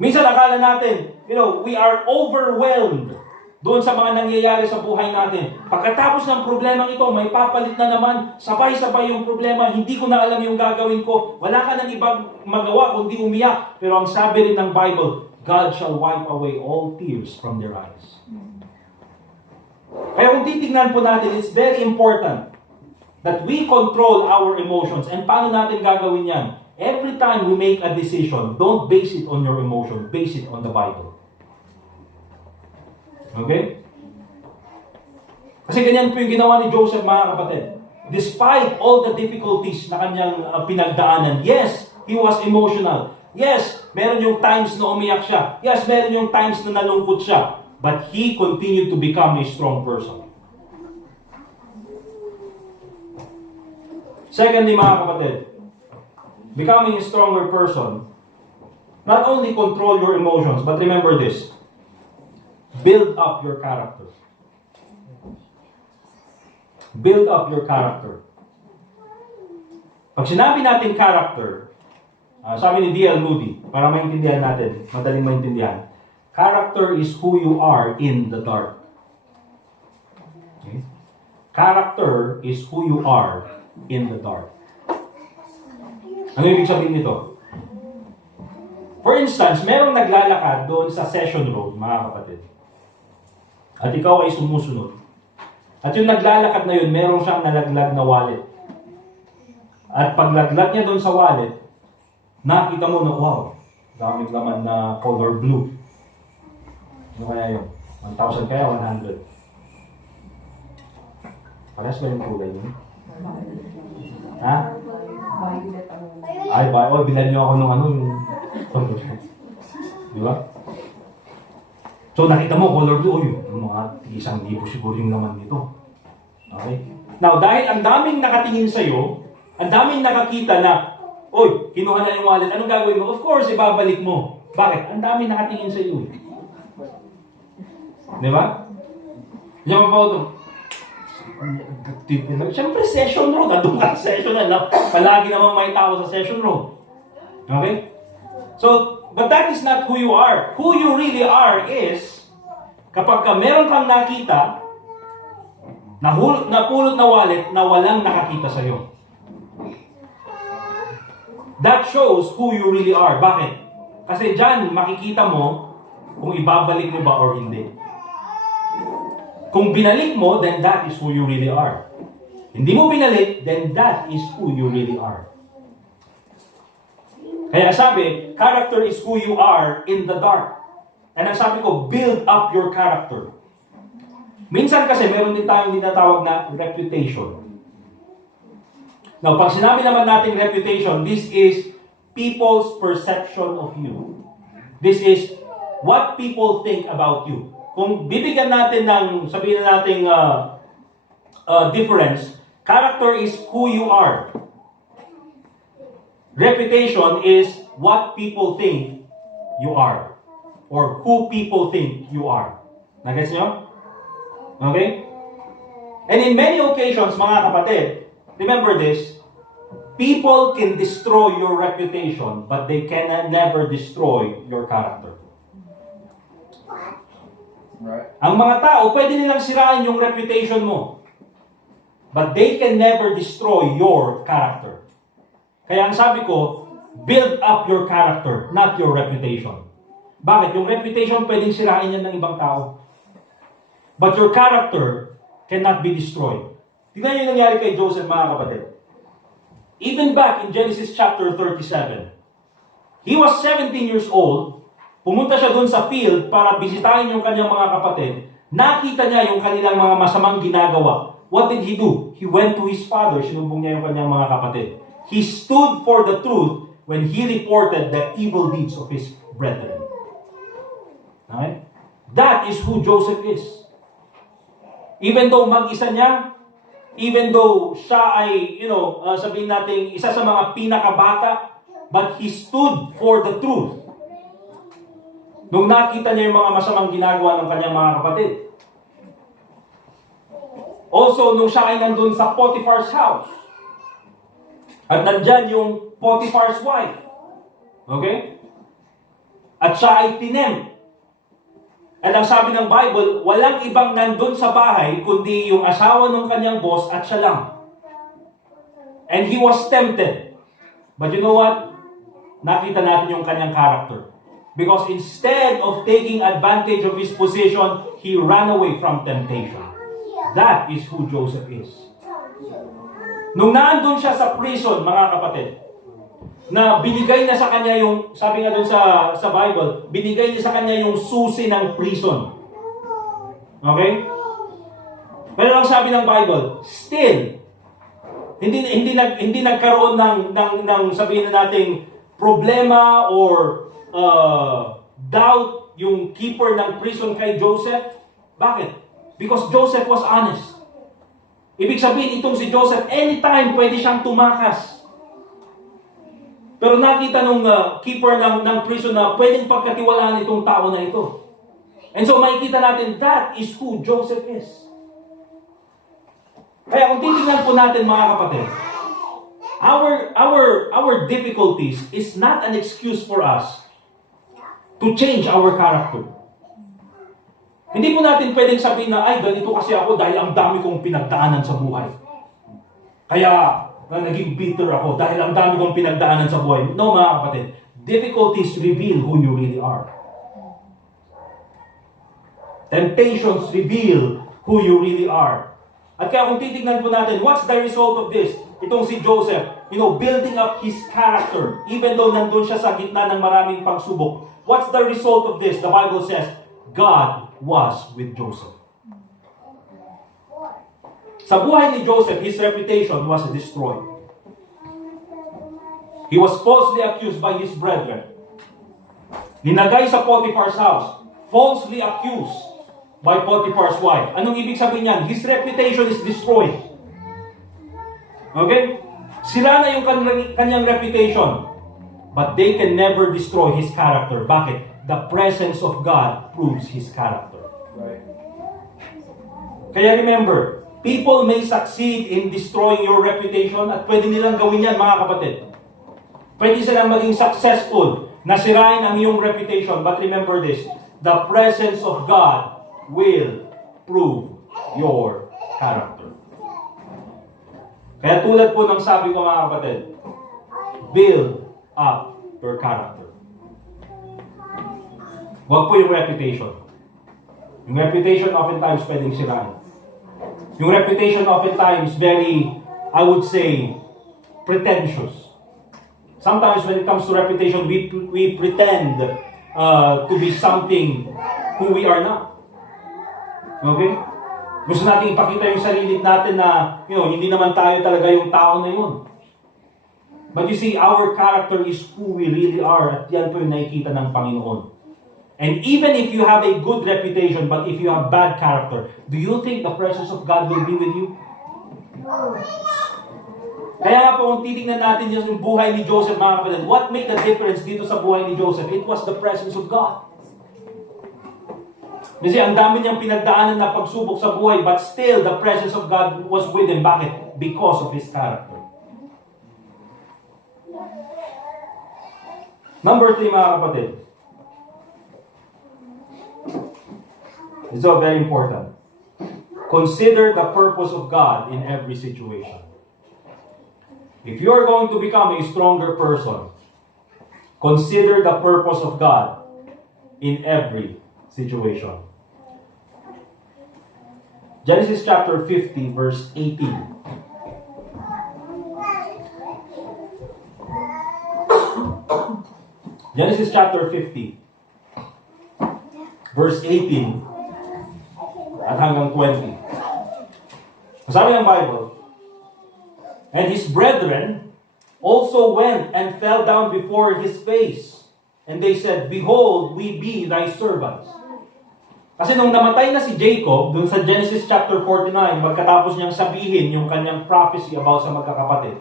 Minsan akala natin, we are overwhelmed doon sa mga nangyayari sa buhay natin. Pagkatapos ng problemang ito, may papalit na naman, sabay-sabay yung problema, hindi ko na alam yung gagawin ko, wala ka nang ibang magawa kundi umiyak. Pero ang sabi rin ng Bible, God shall wipe away all tears from their eyes. Kaya kung titignan po natin, it's very important that we control our emotions. And paano natin gagawin yan? Every time we make a decision, don't base it on your emotion. Base it on the Bible. Okay? Kasi ganyan po yung ginawa ni Joseph, mga kapatid. Despite all the difficulties na kanyang pinagdaanan, yes, he was emotional. Yes, meron yung times na umiyak siya. Yes, meron yung times na nalungkot siya. But he continued to become a strong person. Secondly, mga kapatid, becoming a stronger person, not only control your emotions, but remember this, build up your character. Build up your character. Pag sinabi natin character, sabi ni D.L. Moody, para maintindihan natin, madaling maintindihan, character is who you are in the dark. Okay? Character is who you are in the dark. Ano ibig sabihin nito? For instance, merong naglalakad doon sa Session Road, mga kapatid. At ikaw ay sumusunod. At yung naglalakad na yun, meron siyang nalaglag na wallet. At paglaglag niya doon sa wallet, nakita mo na, wow, daming laman na color blue. Ano kaya yun? 1,000 kaya 100? Parehas ba yung kulay yun? Ha? Ay, bilan niyo ako nung di ba? So, nakita mo, color blue, yung mga 1,000 siguro yung naman nito. Okay? Now, dahil ang daming nakatingin sa'yo, ang daming nakakita na, kinuha na yung wallet, anong gagawin mo? Of course, ibabalik mo. Bakit? Ang daming nakatingin sa'yo. Di ba? Diyan mo pa ito. Siyempre, Session Road. Andun ka sa Session Road. Palagi naman may tao sa Session Road. Okay? So, but that is not who you are. Who you really are is, kapag meron kang nakita, napulot na wallet na walang nakakita sa'yo. That shows who you really are. Bakit? Kasi dyan, makikita mo kung ibabalik mo ba or hindi. Kung binalik mo, then that is who you really are. Hindi mo binalik, then that is who you really are. Kaya sabi, character is who you are in the dark. And ang sabi ko, build up your character. Minsan kasi, meron din tayong tinatawag na reputation. Now, pag sinabi naman natin reputation, this is people's perception of you. This is what people think about you. Kung bibigyan natin ng, sabihin na natin difference, character is who you are. Reputation is what people think you are. Or who people think you are. Nagets nyo? Okay? And in many occasions, mga kapatid, remember this, people can destroy your reputation, but they can never destroy your character. Right. Ang mga tao, pwede nilang sirain yung reputation mo. But they can never destroy your character. Kaya ang sabi ko, build up your character, not your reputation. Bakit? Yung reputation, pwedeng sirain yan ng ibang tao. But your character cannot be destroyed. Tignan niyo yung nangyari kay Joseph, mga kapatid. Even back in Genesis chapter 37, he was 17 years old. Pumunta siya doon sa field para bisitahin yung kanyang mga kapatid. nakita niya yung kanilang mga masamang ginagawa. What did he do? He went to his father. Sinumbong niya yung kanyang mga kapatid. He stood for the truth when he reported the evil deeds of his brethren. Okay? That is who Joseph is. Even though mag-isa niya, even though siya ay, sabihin natin, isa sa mga pinakabata, but he stood for the truth. Nung nakita niya yung mga masamang ginagawa ng kanyang mga kapatid. Also, nung siya ay nandun sa Potiphar's house, at nandyan yung Potiphar's wife. Okay? At siya ay tinem. At ang sabi ng Bible, walang ibang nandun sa bahay kundi yung asawa ng kanyang boss at siya lang. And he was tempted. But you know what? Nakita natin yung kanyang character. Because instead of taking advantage of his position, he ran away from temptation. That is who Joseph is. Nung naandun siya sa prison, mga kapatid, na binigay na sa kanya yung, sabi nga dun sa Bible, binigay niya sa kanya yung susi ng prison. Okay? Pero ang sabi ng Bible, still, hindi nagkaroon ng sabihin na nating problema or doubt yung keeper ng prison kay Joseph. Bakit? Because Joseph was honest. Ibig sabihin, itong si Joseph, anytime pwede siyang tumakas. Pero nakita nung keeper ng prison na pwedeng pagkatiwalaan itong tao na ito. And so makikita natin, that is who Joseph is. Kaya kung titingnan po natin, mga kapatid, our difficulties is not an excuse for us to change our character. Hindi po natin pwedeng sabihin na, ay, ganito kasi ako dahil ang dami kong pinagdaanan sa buhay. Kaya, naging bitter ako dahil ang dami kong pinagdaanan sa buhay. No, mga kapatid. Difficulties reveal who you really are. Temptations reveal who you really are. At kaya kung titignan po natin, what's the result of this? Itong si Joseph, building up his character, even though nandun siya sa gitna ng maraming pagsubok. What's the result of this? The Bible says, God was with Joseph. Sa buhay ni Joseph, his reputation was destroyed. He was falsely accused by his brethren. Ninagay sa Potiphar's house, falsely accused by Potiphar's wife. Anong ibig sabihin niyan? His reputation is destroyed. Okay? Sira na yung kanyang reputation. But they can never destroy his character. Bakit? The presence of God proves his character. Right. Kaya remember, people may succeed in destroying your reputation at pwede nilang gawin yan, mga kapatid. Pwede silang maging successful na sirain ang iyong reputation. But remember this, the presence of God will prove your character. Kaya tulad po ng sabi ko, mga kapatid, build up your character. Huwag po yung reputation. Yung reputation oftentimes pwedeng sirain. Yung reputation oftentimes very, I would say, pretentious. Sometimes when it comes to reputation, we pretend to be something who we are not. Okay? Gusto natin ipakita yung sarili natin na, hindi naman tayo talaga yung tao na yun. But you see, our character is who we really are at yan po yung nakikita ng Panginoon. And even if you have a good reputation, but if you have bad character, do you think the presence of God will be with you? Kaya nga po, kung titignan natin yung buhay ni Joseph, mga kapatid, what made the difference dito sa buhay ni Joseph? It was the presence of God. Kasi ang dami niyang pinagdaanan na pagsubok sa buhay, but still, the presence of God was with him. Bakit? Because of his character. Number 3, mga kapatid. It's so very important. Consider the purpose of God in every situation. If you are going to become a stronger person, consider the purpose of God in every situation. Genesis chapter 50, verse 18. Genesis chapter 50, verse 18. at hanggang 20. Sabi ng Bible, and his brethren also went and fell down before his face. And they said, behold, we be thy servants. Kasi nung namatay na si Jacob, dun sa Genesis chapter 49, magkatapos niyang sabihin yung kanyang prophecy about sa magkakapatid.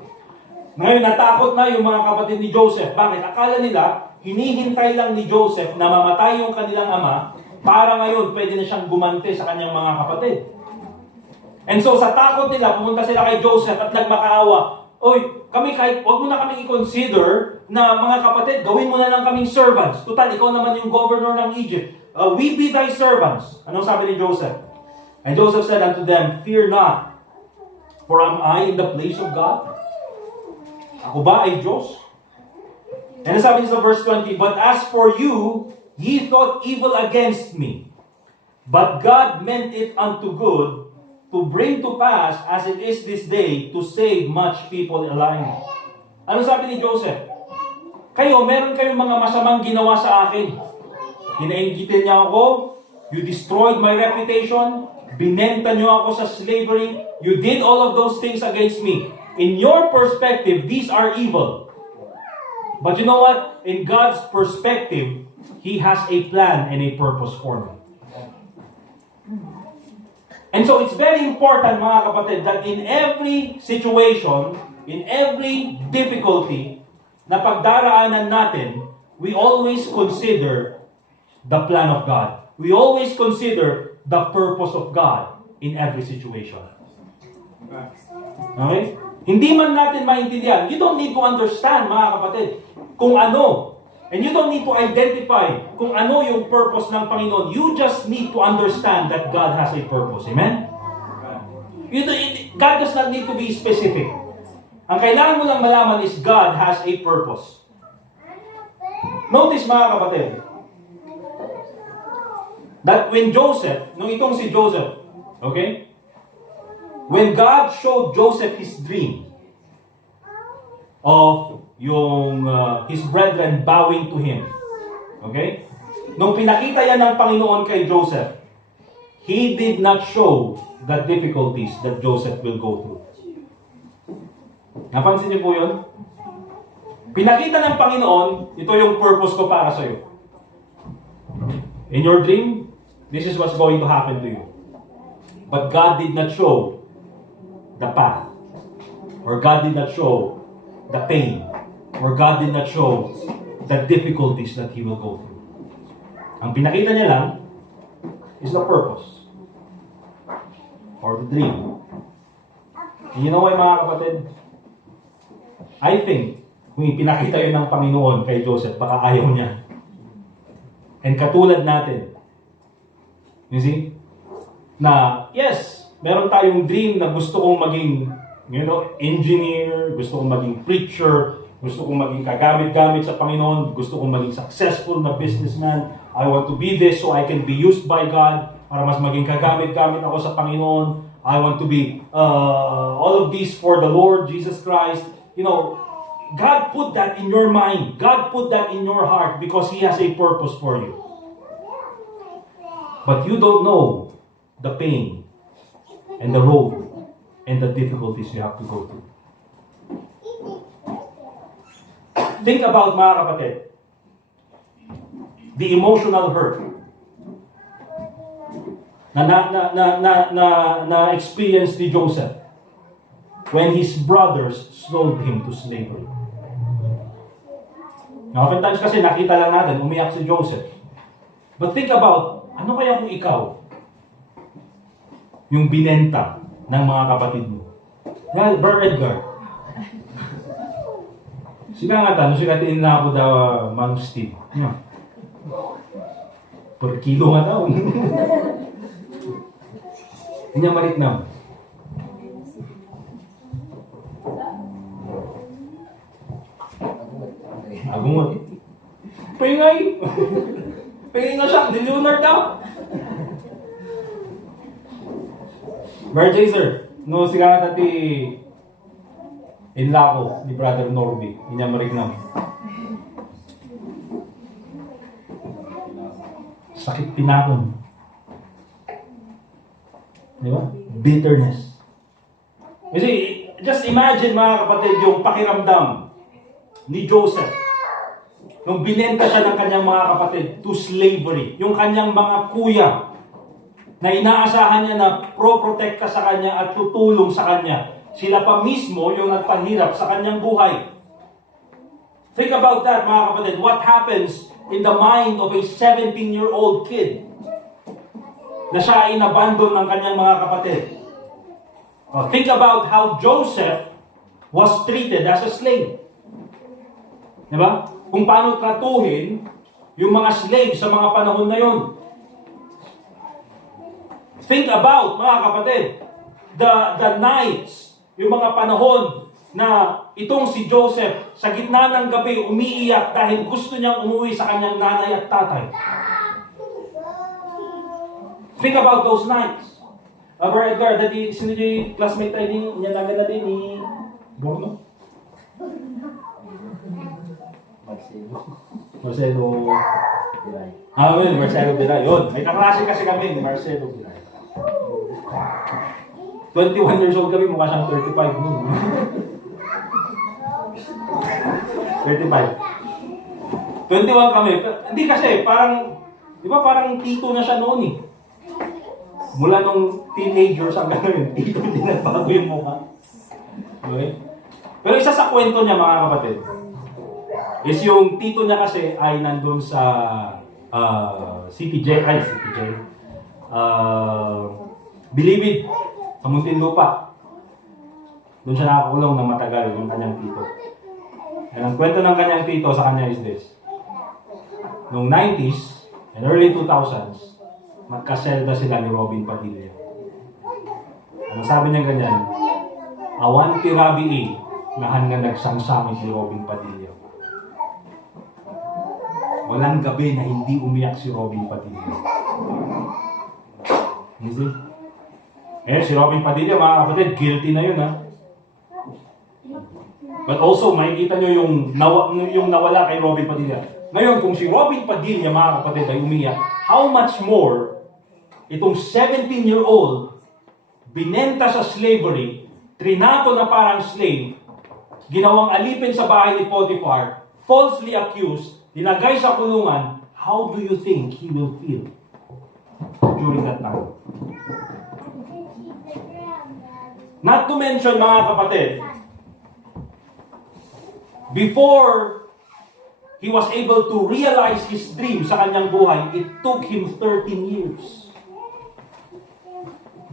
Ngayon, natakot na yung mga kapatid ni Joseph. Bakit? Akala nila, hinihintay lang ni Joseph na mamatay yung kanilang ama para ngayon pwede na siyang gumante sa kanyang mga kapatid. And so sa takot nila, pumunta sila kay Joseph at nagmakaawa. Oy, kami kahit, wag mo na kami i-consider na mga kapatid, gawin mo na lang kaming servants. Total, ikaw naman yung governor ng Egypt. We be thy servants. Anong sabi ni Joseph? And Joseph said unto them, fear not, for am I in the place of God? Ako ba ay Diyos? And sabi niya sa verse 20, but as for you, ye thought evil against me, but God meant it unto good, to bring to pass as it is this day, to save much people alive. Ano sabi ni Joseph? Kayo, meron kayong mga masamang ginawa sa akin. Kinaingitin niya ako, you destroyed my reputation, binenta niyo ako sa slavery, you did all of those things against me. In your perspective, these are evil. But you know what? In God's perspective, He has a plan and a purpose for me. And so it's very important, mga kapatid, that in every situation, in every difficulty na pagdaraanan natin, we always consider the plan of God. We always consider the purpose of God in every situation. Okay? Hindi man natin maintindihan. You don't need to understand, mga kapatid, kung ano. And you don't need to identify kung ano yung purpose ng Panginoon. You just need to understand that God has a purpose. Amen? God does not need to be specific. Ang kailangan mo lang malaman is God has a purpose. Notice, mga kapatid, that when Joseph, nung itong si Joseph, okay? When God showed Joseph his dream of yung his brethren bowing to him. Okay? Nung pinakita yan ng Panginoon kay Joseph, He did not show the difficulties that Joseph will go through. Napansin niyo po yun? Pinakita ng Panginoon, ito yung purpose ko para sa iyo. In your dream, this is what's going to happen to you. But God did not show the path. Or God did not show the pain. Or God did not show the difficulties that He will go through. Ang pinakita niya lang is the purpose. Or the dream. And you know why, mga kapatid? I think, kung ipinakita yun ng Panginoon kay Joseph, baka ayaw niya. And katulad natin, you see, na, yes, meron tayong dream na gusto kong maging, engineer, gusto kong maging preacher, gusto kong maging kagamit-gamit sa Panginoon, gusto kong maging successful na businessman. I want to be this so I can be used by God para mas maging kagamit-gamit ako sa Panginoon. I want to be all of these for the Lord Jesus Christ. God put that in your mind. God put that in your heart because He has a purpose for you. But you don't know the pain and the road and the difficulties you have to go through. Think about, mga kapatid, the emotional hurt na experience ni Joseph when his brothers sold him to slavery. Now, oftentimes kasi nakita lang natin, umiyak si Joseph. But think about, ano kaya kung ikaw yung binenta ng mga kapatid mo? Well, Brother Edgar, sila nga tanong, sila na ako daw Manong Steve. Per kilo nga daw. Hindi malit na. Ako mo. Pingay! Pingay na siya. Di Leonard daw. Brother Jaser, no siya nga tati inlako ni Brother Norby. Inya mariknam. Sakit pinakon. Di ba? Bitterness. Kasi, just imagine mga kapatid, yung pakiramdam ni Joseph nung binenta siya ng kanyang mga kapatid to slavery. Yung kanyang mga kuya na inaasahan niya na pro-protekta sa kanya at tutulong sa kanya. Sila pa mismo yung nagpahirap sa kanyang buhay. Think about that mga kapatid. What happens in the mind of a 17-year-old kid na siya ay inabandon ng kanyang mga kapatid? Think about how Joseph was treated as a slave. Diba? Kung paano tratuhin yung mga slave sa mga panahon na yun. Think about, mga kapatid, the nights, yung mga panahon na itong si Joseph sa gitna ng gabi umiiyak dahil gusto niyang umuwi sa kanyang nanay at tatay. Think about those nights. Brother Edgar, dati sino yung classmate tayo din, niya lang na din ni Bruno? Marcelo. Marcelo Bilay. Yun, may kaklase kasi kami, Marcelo Bilay. 21 years old kami, mukha siyang 35 noon. 35. 21 kami. Hindi kasi, parang, di ba parang tito na siya noon eh. Mula nung teenagers hanggang ngayon, tito din nagbago yung mukha. Okay? Pero isa sa kwento niya mga kapatid, is yung tito niya kasi ay nandun sa Bilibid, sa Muntinlupa. Doon siya nakakulong ng matagal, yung kanyang tito. And ang kwento ng kanyang tito sa kanya is this. Noong 90s and early 2000s, magkaselda sila ni Robin Padilla. Ano sabi niya ganyan? Awan ti Rabi A, nahan nga nagsangsangit si Robin Padilla. Walang gabi na hindi umiyak si Robin Padilla. Hindi. Si Robin Padilla, mga kapatid, guilty na yun, ha? But also, makikita nyo yung nawala kay Robin Padilla. Ngayon, kung si Robin Padilla, mga kapatid, ay umiyak, how much more itong 17-year-old binenta sa slavery, trinato na parang slave, ginawang alipin sa bahay ni Potiphar, falsely accused, nilagay sa kulungan, how do you think he will feel during that time? Not to mention, mga kapatid, before he was able to realize his dream sa kanyang buhay, it took him 13 years.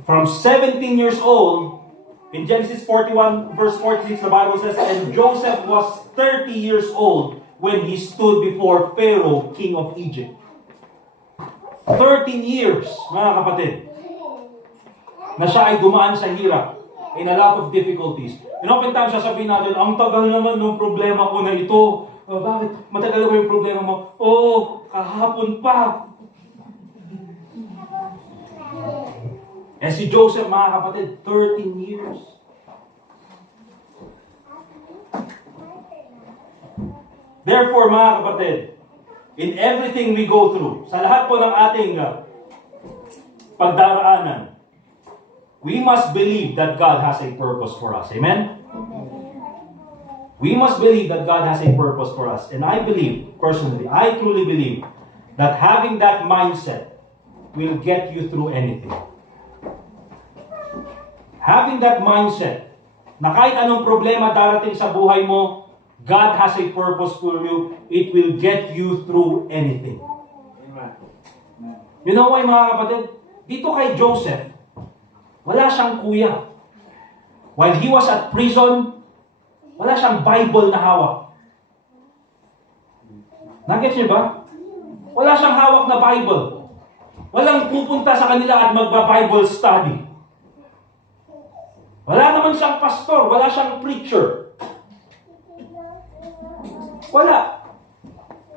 From 17 years old, in Genesis 41 verse 46, the Bible says, and Joseph was 30 years old when he stood before Pharaoh, king of Egypt. 13 years, mga kapatid, na siya ay dumaan sa hirap in a lot of difficulties. And oftentimes, sasabihin natin, ang tagal naman ng problema ko na ito. Bakit? Matagal ba yung problema mo? Kahapon pa. Si Joseph, mga kapatid, 13 years. Therefore, mga kapatid, in everything we go through, sa lahat po ng ating pagdaraanan, we must believe that God has a purpose for us. Amen? We must believe that God has a purpose for us. And I believe, personally, I truly believe that having that mindset will get you through anything. Having that mindset na kahit anong problema darating sa buhay mo, God has a purpose for you. It will get you through anything. Amen. You know why, mga kapatid? Dito kay Joseph, wala siyang kuya. While he was at prison, wala siyang Bible na hawak. Nagets niyo ba? Wala siyang hawak na Bible. Walang pupunta sa kanila at magba-Bible study. Wala naman siyang pastor, wala siyang preacher.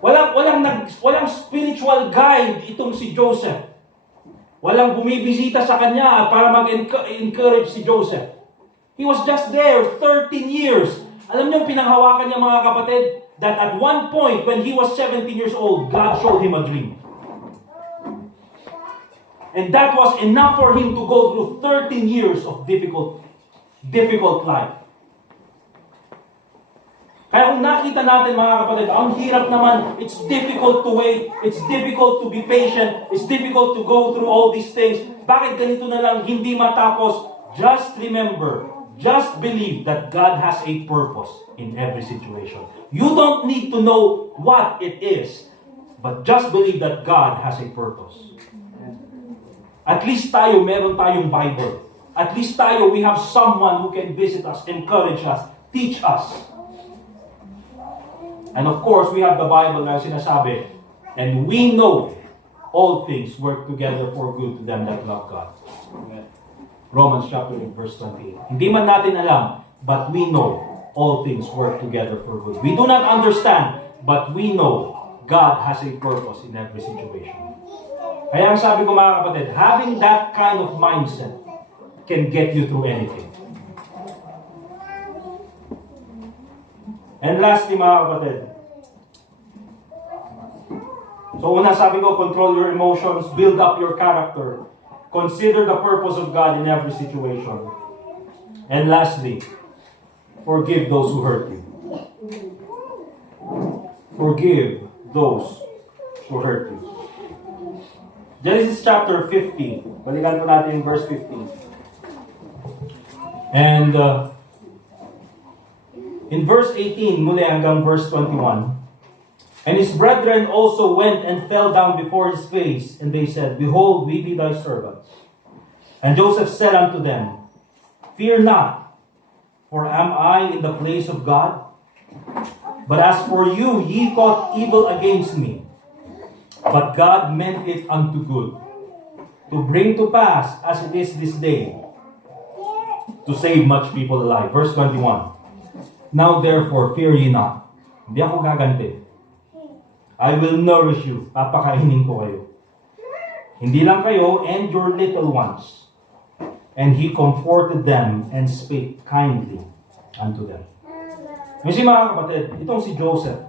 Walang spiritual guide itong si Joseph. Walang bumibisita sa kanya para mag-encourage si Joseph. He was just there 13 years. Alam niyo yung pinanghawakan niya, mga kapatid? That at one point, when he was 17 years old, God showed him a dream. And that was enough for him to go through 13 years of difficult life. Kaya kung nakita natin mga kapatid, ang hirap naman, it's difficult to wait, it's difficult to be patient, it's difficult to go through all these things. Bakit ganito na lang hindi matapos? Just remember, just believe that God has a purpose in every situation. You don't need to know what it is, but just believe that God has a purpose. At least tayo, meron tayong Bible. At least tayo, we have someone who can visit us, encourage us, teach us. And of course, we have the Bible na sinasabi, and we know all things work together for good to them that love God. Romans chapter 8, verse 28. Hindi man natin alam, but we know all things work together for good. We do not understand, but we know God has a purpose in every situation. Kaya ang sabi ko mga kapatid, having that kind of mindset can get you through anything. And lastly mga kapatid, so una sabi ko, control your emotions, build up your character, consider the purpose of God in every situation. And lastly, forgive those who hurt you. Forgive those who hurt you. Genesis chapter 50. Balikan po natin yung verse 15. And in verse 18, muli hanggang verse 21, and his brethren also went and fell down before his face, and they said, Behold, we be thy servants. And Joseph said unto them, Fear not, for am I in the place of God? But as for you, ye thought evil against me, but God meant it unto good, to bring to pass as it is this day, to save much people alive. Verse 21. Now therefore, fear ye not. Hindi ako gaganti. I will nourish you. Papakainin ko kayo. Hindi lang kayo and your little ones. And he comforted them and spake kindly unto them. Kasi mga kapatid, itong si Joseph,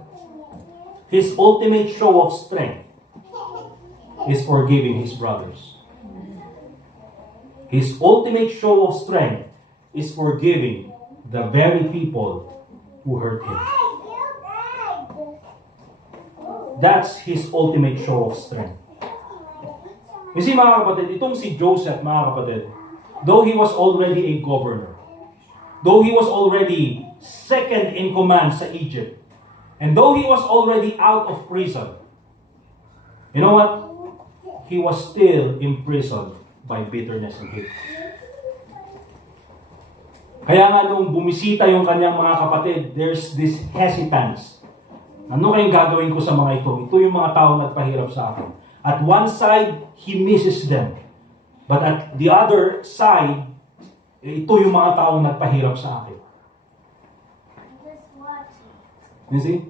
his ultimate show of strength is forgiving his brothers. His ultimate show of strength is forgiving the very people who hurt him. That's his ultimate show of strength. Kasi mga kapatid, itong si Joseph, mga kapatid, though he was already a governor, though he was already second in command sa Egypt, and though he was already out of prison, you know what? He was still imprisoned by bitterness and hate. Kaya nga nung bumisita yung kanyang mga kapatid, there's this hesitance. Ano kayong gagawin ko sa mga ito? Ito yung mga tao nagpahirap sa akin. At one side, he misses them. But at the other side, ito yung mga tao nagpahirap sa akin. You see?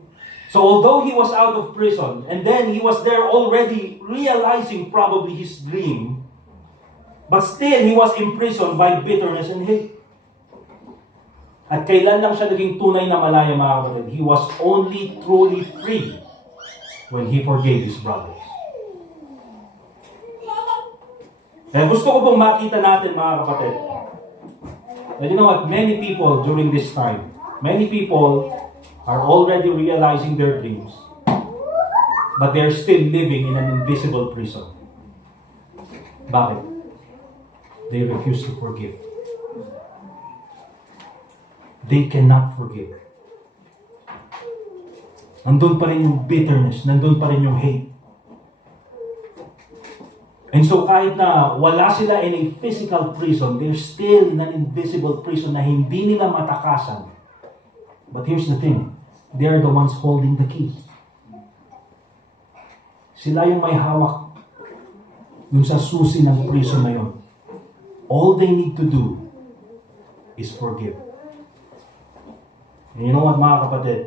So although he was out of prison, and then he was there already realizing probably his dream, but still he was imprisoned by bitterness and hate. At kailan lang siya naging tunay na malaya, mga kapatid? He was only truly free when he forgave his brothers. Kaya gusto ko pong makita natin, mga kapatid, that you know what, many people during this time, many people are already realizing their dreams, but they're still living in an invisible prison. Bakit? They refuse to forgive. They cannot forgive. Nandun pa rin yung bitterness, nandun pa rin yung hate. And so kahit na wala sila in a physical prison, they're still in an invisible prison na hindi nila matakasan. But here's the thing, they're the ones holding the key. Sila yung may hawak yung sa susi ng prison na yun. All they need to do is forgive. And you know what, mga kapatid?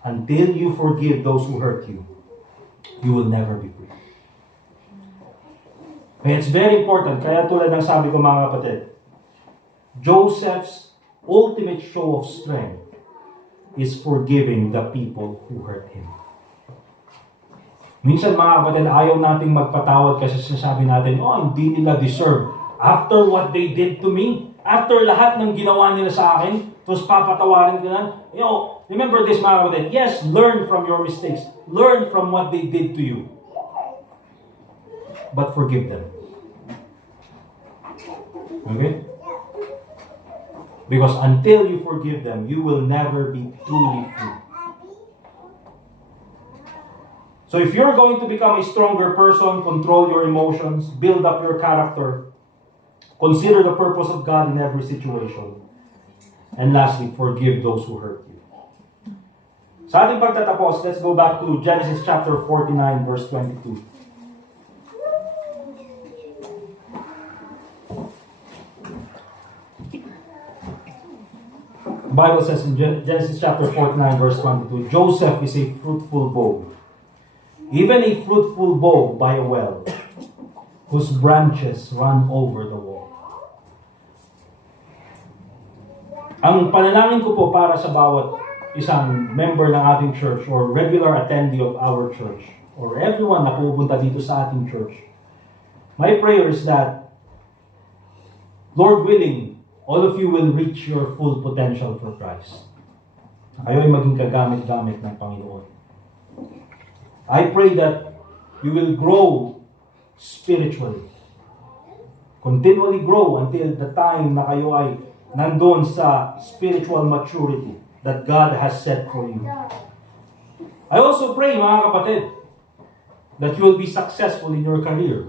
Until you forgive those who hurt you, you will never be free. Kaya it's very important. Kaya tulad ng sabi ko, mga kapatid, Joseph's ultimate show of strength is forgiving the people who hurt him. Minsan mga kapatid, ayaw nating magpatawad kasi sinasabi natin, oh, hindi nila deserve. After what they did to me, after lahat ng ginawa nila sa akin, tapos papatawarin ko na. You know, remember this mga kapatid, yes, learn from your mistakes. Learn from what they did to you. But forgive them. Okay? Because until you forgive them, you will never be truly free. So if you're going to become a stronger person, control your emotions, build up your character, consider the purpose of God in every situation, and lastly, forgive those who hurt you. Sa ating pagtatapos, let's go back to Genesis chapter 49, verse 22. The Bible says in Genesis chapter 49, verse 22, Joseph is a fruitful bough, even a fruitful bough by a well, whose branches run over the wall. Ang panalangin ko po para sa bawat isang member ng ating church or regular attendee of our church or everyone na pupunta dito sa ating church, my prayer is that, Lord willing, all of you will reach your full potential for Christ. Kayo ay maging kagamit-gamit ng Panginoon. I pray that you will grow spiritually. Continually grow until the time na kayo ay nandun sa spiritual maturity that God has set for you. I also pray, mga kapatid, that you will be successful in your career.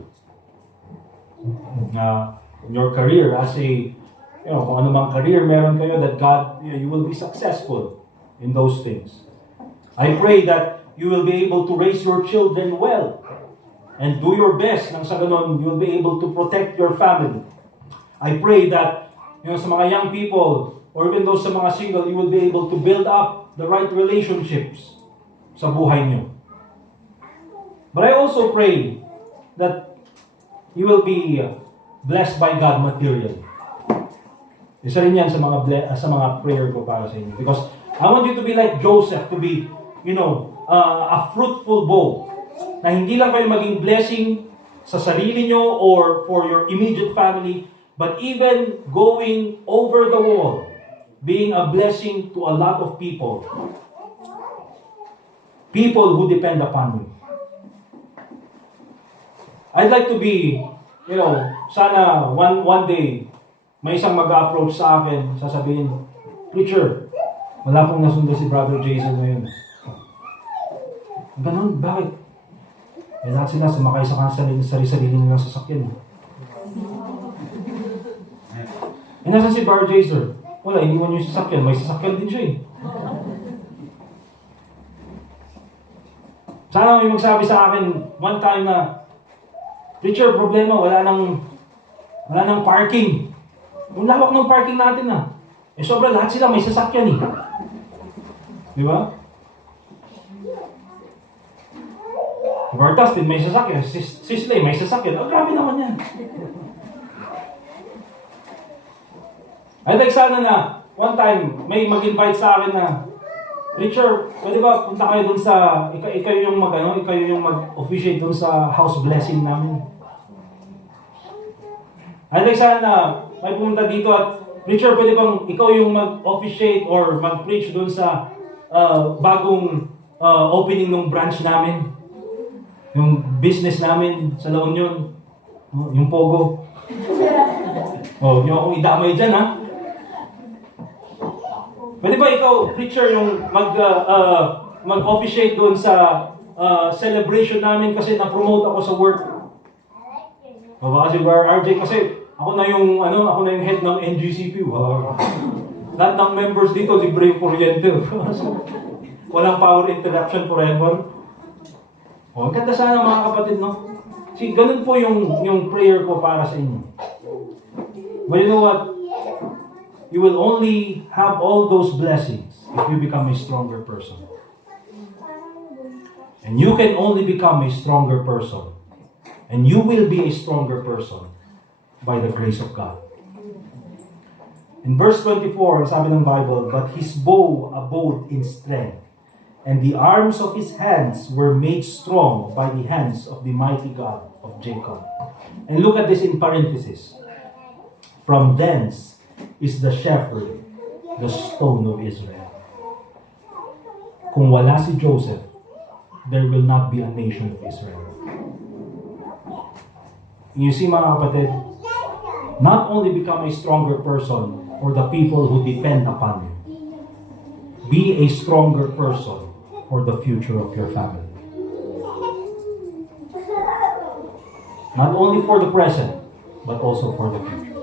In your career as a, kung ano mang career meron kayo, that God, you will be successful in those things. I pray that you will be able to raise your children well and do your best nang sa ganon you will be able to protect your family. I pray that sa mga young people or even those sa mga single, you will be able to build up the right relationships sa buhay niyo. But I also pray that you will be blessed by God materially. Isa rin yan sa mga prayer ko para sa inyo. Because I want you to be like Joseph, to be, a fruitful bough. Na hindi lang kayo maging blessing sa sarili nyo or for your immediate family, but even going over the wall, being a blessing to a lot of people. People who depend upon you. I'd like to be, sana one day, may isang mag-approach sa akin, sasabihin, Preacher, wala pong nasundo si Brother Jason ngayon. Ganon, bakit? Lahat sila sumakay sa sarili nilang sasakyan. Nasaan si Brother Jason? Wala, iniwan niyo yung sasakyan. May sasakyan din siya eh. Sana may magsabi sa akin one time na, Preacher, problema, wala nang parking. Yung lawak ng parking natin sobra lahat sila may sasakyan eh. Di ba? Bartas din may sasakyan. Sisley may sasakyan. Grabe naman yan. I'd like sana na one time may mag-invite sa akin na, Preacher, pwede ba punta kayo dun sa, ikaw yung mag-officiate dun sa house blessing namin. I'd like sana na may pumunta dito at, Preacher, pwede bang ikaw yung mag-officiate or mag-preach dun sa bagong opening ng branch namin? Yung business namin sa La Union. Yung Pogo. Yung akong idamay dyan, ha? Pwede ba ikaw, preacher, yung mag-officiate doon sa celebration namin kasi na-promote ako sa work. Kasi RJ, kasi ako na yung head ng NGCP. Lahat ng members dito, libre yung kuryente. Walang power interruption forever. Ang ganda sana mga kapatid, no? See, ganun po yung prayer ko para sa inyo. But you know what? You will only have all those blessings if you become a stronger person. And you can only become a stronger person. And you will be a stronger person by the grace of God. In verse 24, sabi ng Bible, but his bow abode in strength, and the arms of his hands were made strong by the hands of the mighty God of Jacob. And look at this in parenthesis. From thence is the shepherd, the stone of Israel. Kung wala si Joseph, there will not be a nation of Israel. You see, mga kapatid, not only become a stronger person for the people who depend upon you, be a stronger person for the future of your family. Not only for the present, but also for the future.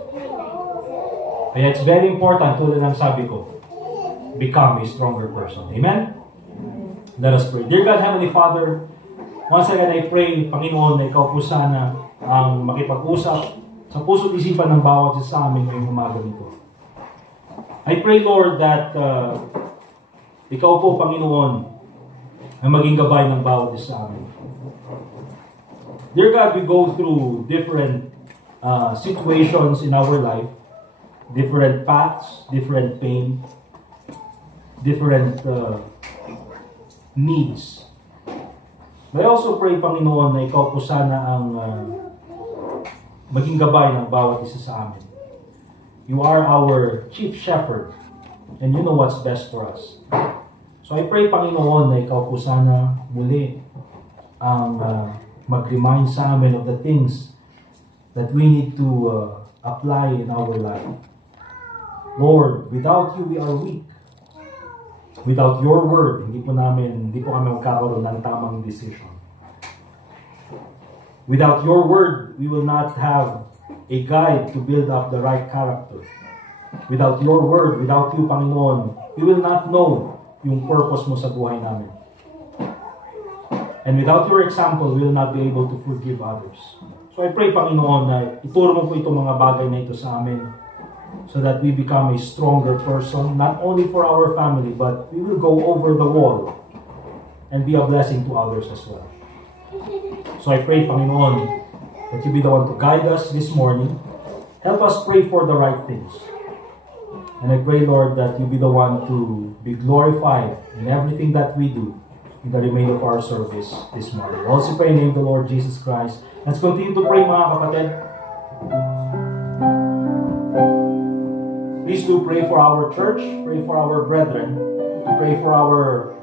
Kaya it's very important, tulad ng sabi ko, become a stronger person. Amen? Let us pray. Dear God, Heavenly Father, once again I pray, Panginoon, na ikaw po sana ang makipag-usap sa puso't isipan ng bawat isa sa amin ngayong umaga nito. I pray, Lord, that ikaw po, Panginoon, ay maging gabay ng bawat isa sa amin. Dear God, we go through different situations in our life, different paths, different pain, different needs. But I also pray, Panginoon, na ikaw po sana ang maging gabay ng bawat isa sa amin. You are our chief shepherd, and you know what's best for us. So I pray, Panginoon, na ikaw po sana muli ang mag-remind sa amin of the things that we need to apply in our life. Lord, without you, we are weak. Without your word, hindi po kami magkakaroon ng tamang decision. Without your word, we will not have a guide to build up the right character. Without your word, without you, Panginoon, we will not know yung purpose mo sa buhay namin. And without your example, we will not be able to forgive others. So I pray, Panginoon, na ituro mo po itong mga bagay na ito sa amin so that we become a stronger person, not only for our family, but we will go over the wall and be a blessing to others as well. So I pray, Panginoon, that you be the one to guide us this morning. Help us pray for the right things. And I pray, Lord, that you be the one to be glorified in everything that we do in the remainder of our service this morning. We also pray in the name of the Lord Jesus Christ. Let's continue to pray, mga kapatid. Please do pray for our church, pray for our brethren, pray for our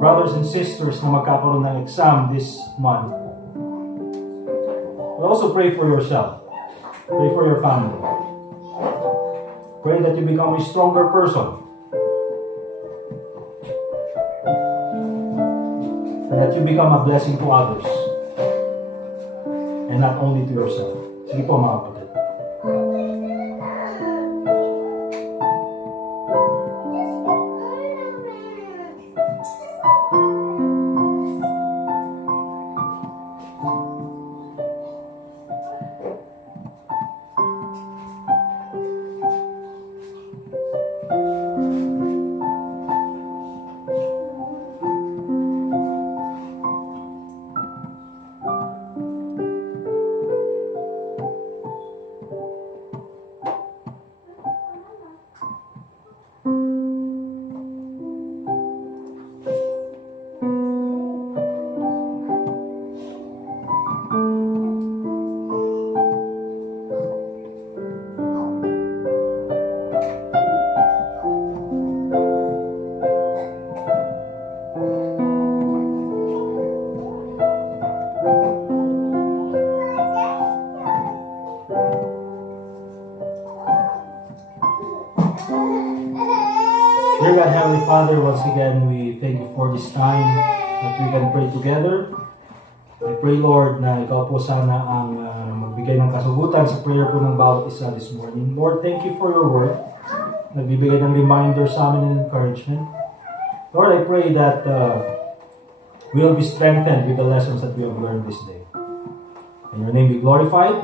brothers and sisters na magkakaroon ng exam this month. But also pray for yourself. Pray for your family. Pray that you become a stronger person. And that you become a blessing to others. And not only to yourself. Sige po, mga kapatid. Dear God, Heavenly Father, once again, we thank you for this time that we can pray together. I pray, Lord, na ikaw po sana ang magbigay ng kasagutan sa prayer po ng bawat isa this morning. Lord, thank you for your word. Nagbibigay ng reminder sa amin and encouragement. Lord, I pray that we will be strengthened with the lessons that we have learned this day. And your name be glorified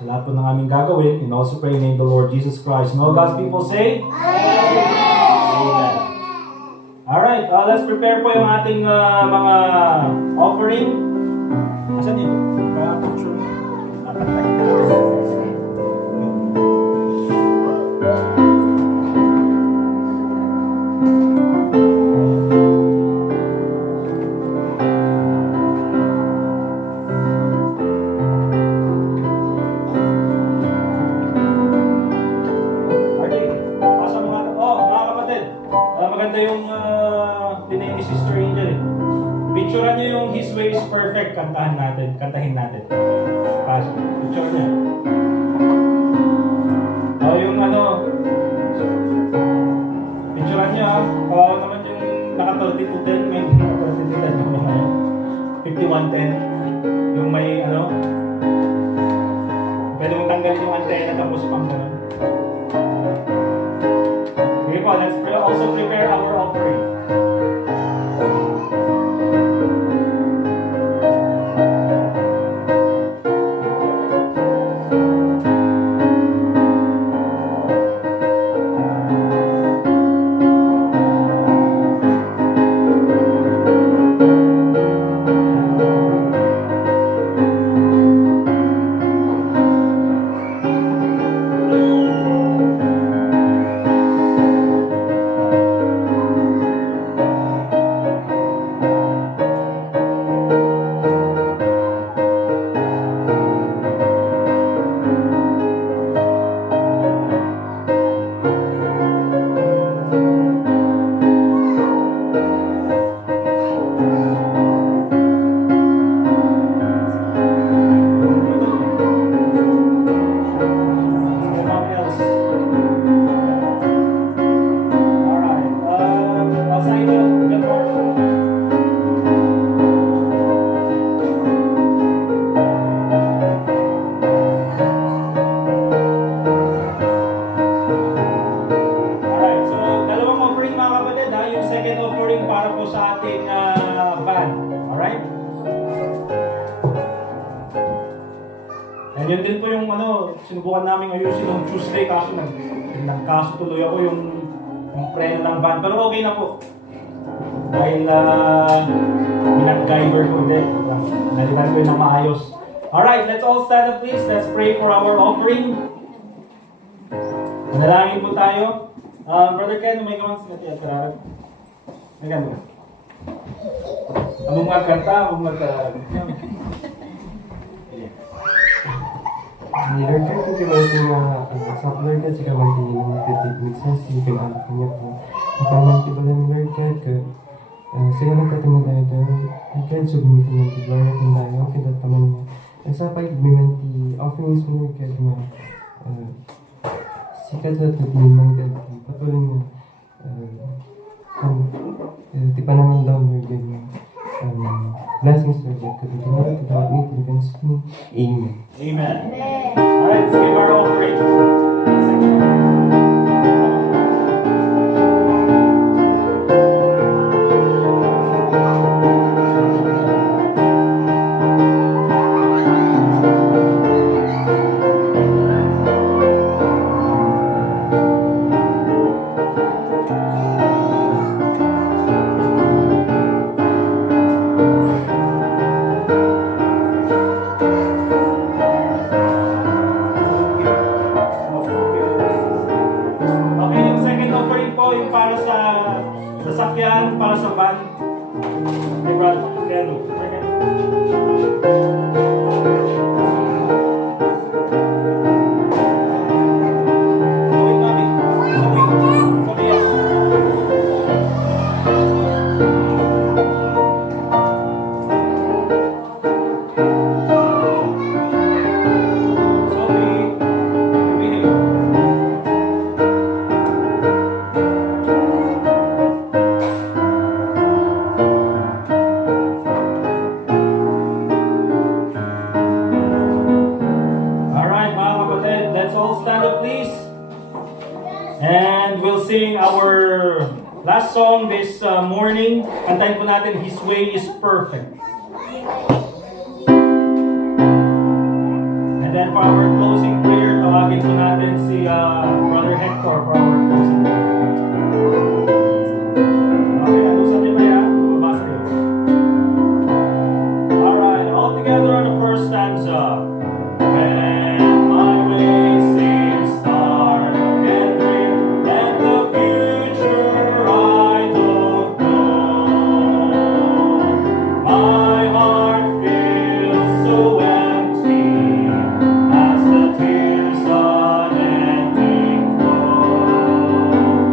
sa lahat po ng aming gagawin. And also pray in the name of the Lord Jesus Christ. And all God's people say, Amen. Alright, let's prepare po yung ating mga offering. Asan yun? Picture. Nakatay na. maganda yung tinay ni Sister Angel eh. Picturean nyo yung His Way is Perfect, kantahin natin. Pasok, picture nyo. Yung picturean nyo ha. Kawawa naman yung naka-30 to 10, may naka-30 to 10 yung mga 5110. Yung may pwede mong tanggalin yung antena tapos pang gano'n. Okay po, let's also prepare our offering. And yun din po yung sinubukan namin ayusin yung Tuesday kaso nagkaso tuloy ako yung preno ng van. Pero okay na po. Dahil minag-driver ko hindi. Nalitan ko yun ng maayos. Alright, let's all stand up please. Let's pray for our offering. Manalangin po tayo. Brother Ken, may gawan sila tiya kararag. May gano'n. Among magkanta, among magkararag. Lord God, kasi mabuti nga sa Lord God, sika mabuti niya ng nagtitigmixas, hindi ka anak niya po. Napamangkibalan ni Lord God, sila nagkatimo tayo doon. Lord God, so gumitin ng tiglaw kung tayo, kidat naman niya. Nagsapay, gumimanti offerings mo Lord God na sikat at nagmimang God, patuloy nga. Di pa naman daw Lord God na blessings Lord God, katulad ito at me, tilipans me. Amen. Amen. Alright, let's give our offering. Sasakyan para sa van. Hey, Brad, Ken. Gawin namin. Sabi yan. And we'll sing our last song this morning. Kantahin po natin, His Way is Perfect. And then for our closing prayer, tawagin po natin si Brother Hector for our closing prayer. Okay, alusan niyo ba yan? Mabasa niyo. Alright, all together on the first stanza. When my way seems dark and grim, and the future I don't know, my heart feels so empty as the tears unending flow.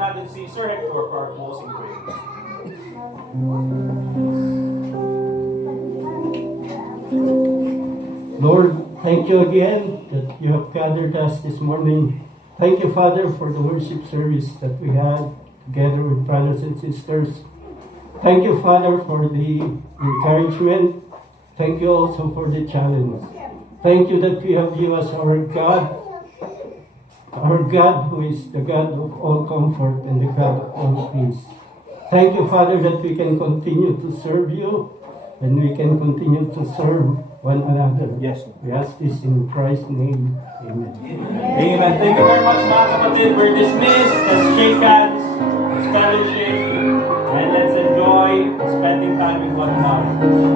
natin si Sir Hector for our closing prayer. Lord, thank you again that you have gathered us this morning. Thank you, Father, for the worship service that we had together with brothers and sisters. Thank you, Father, for the encouragement. Thank you also for the challenge. Thank you that we have you as our God who is the God of all comfort and the God of all peace. Thank you, Father, that we can continue to serve you and we can continue to serve one another. Yes. We ask this in Christ's name. Amen. Amen. Thank you very much, mga kapatid. We're dismissed. Let's shake hands, let's fellowship, and let's enjoy spending time with one another.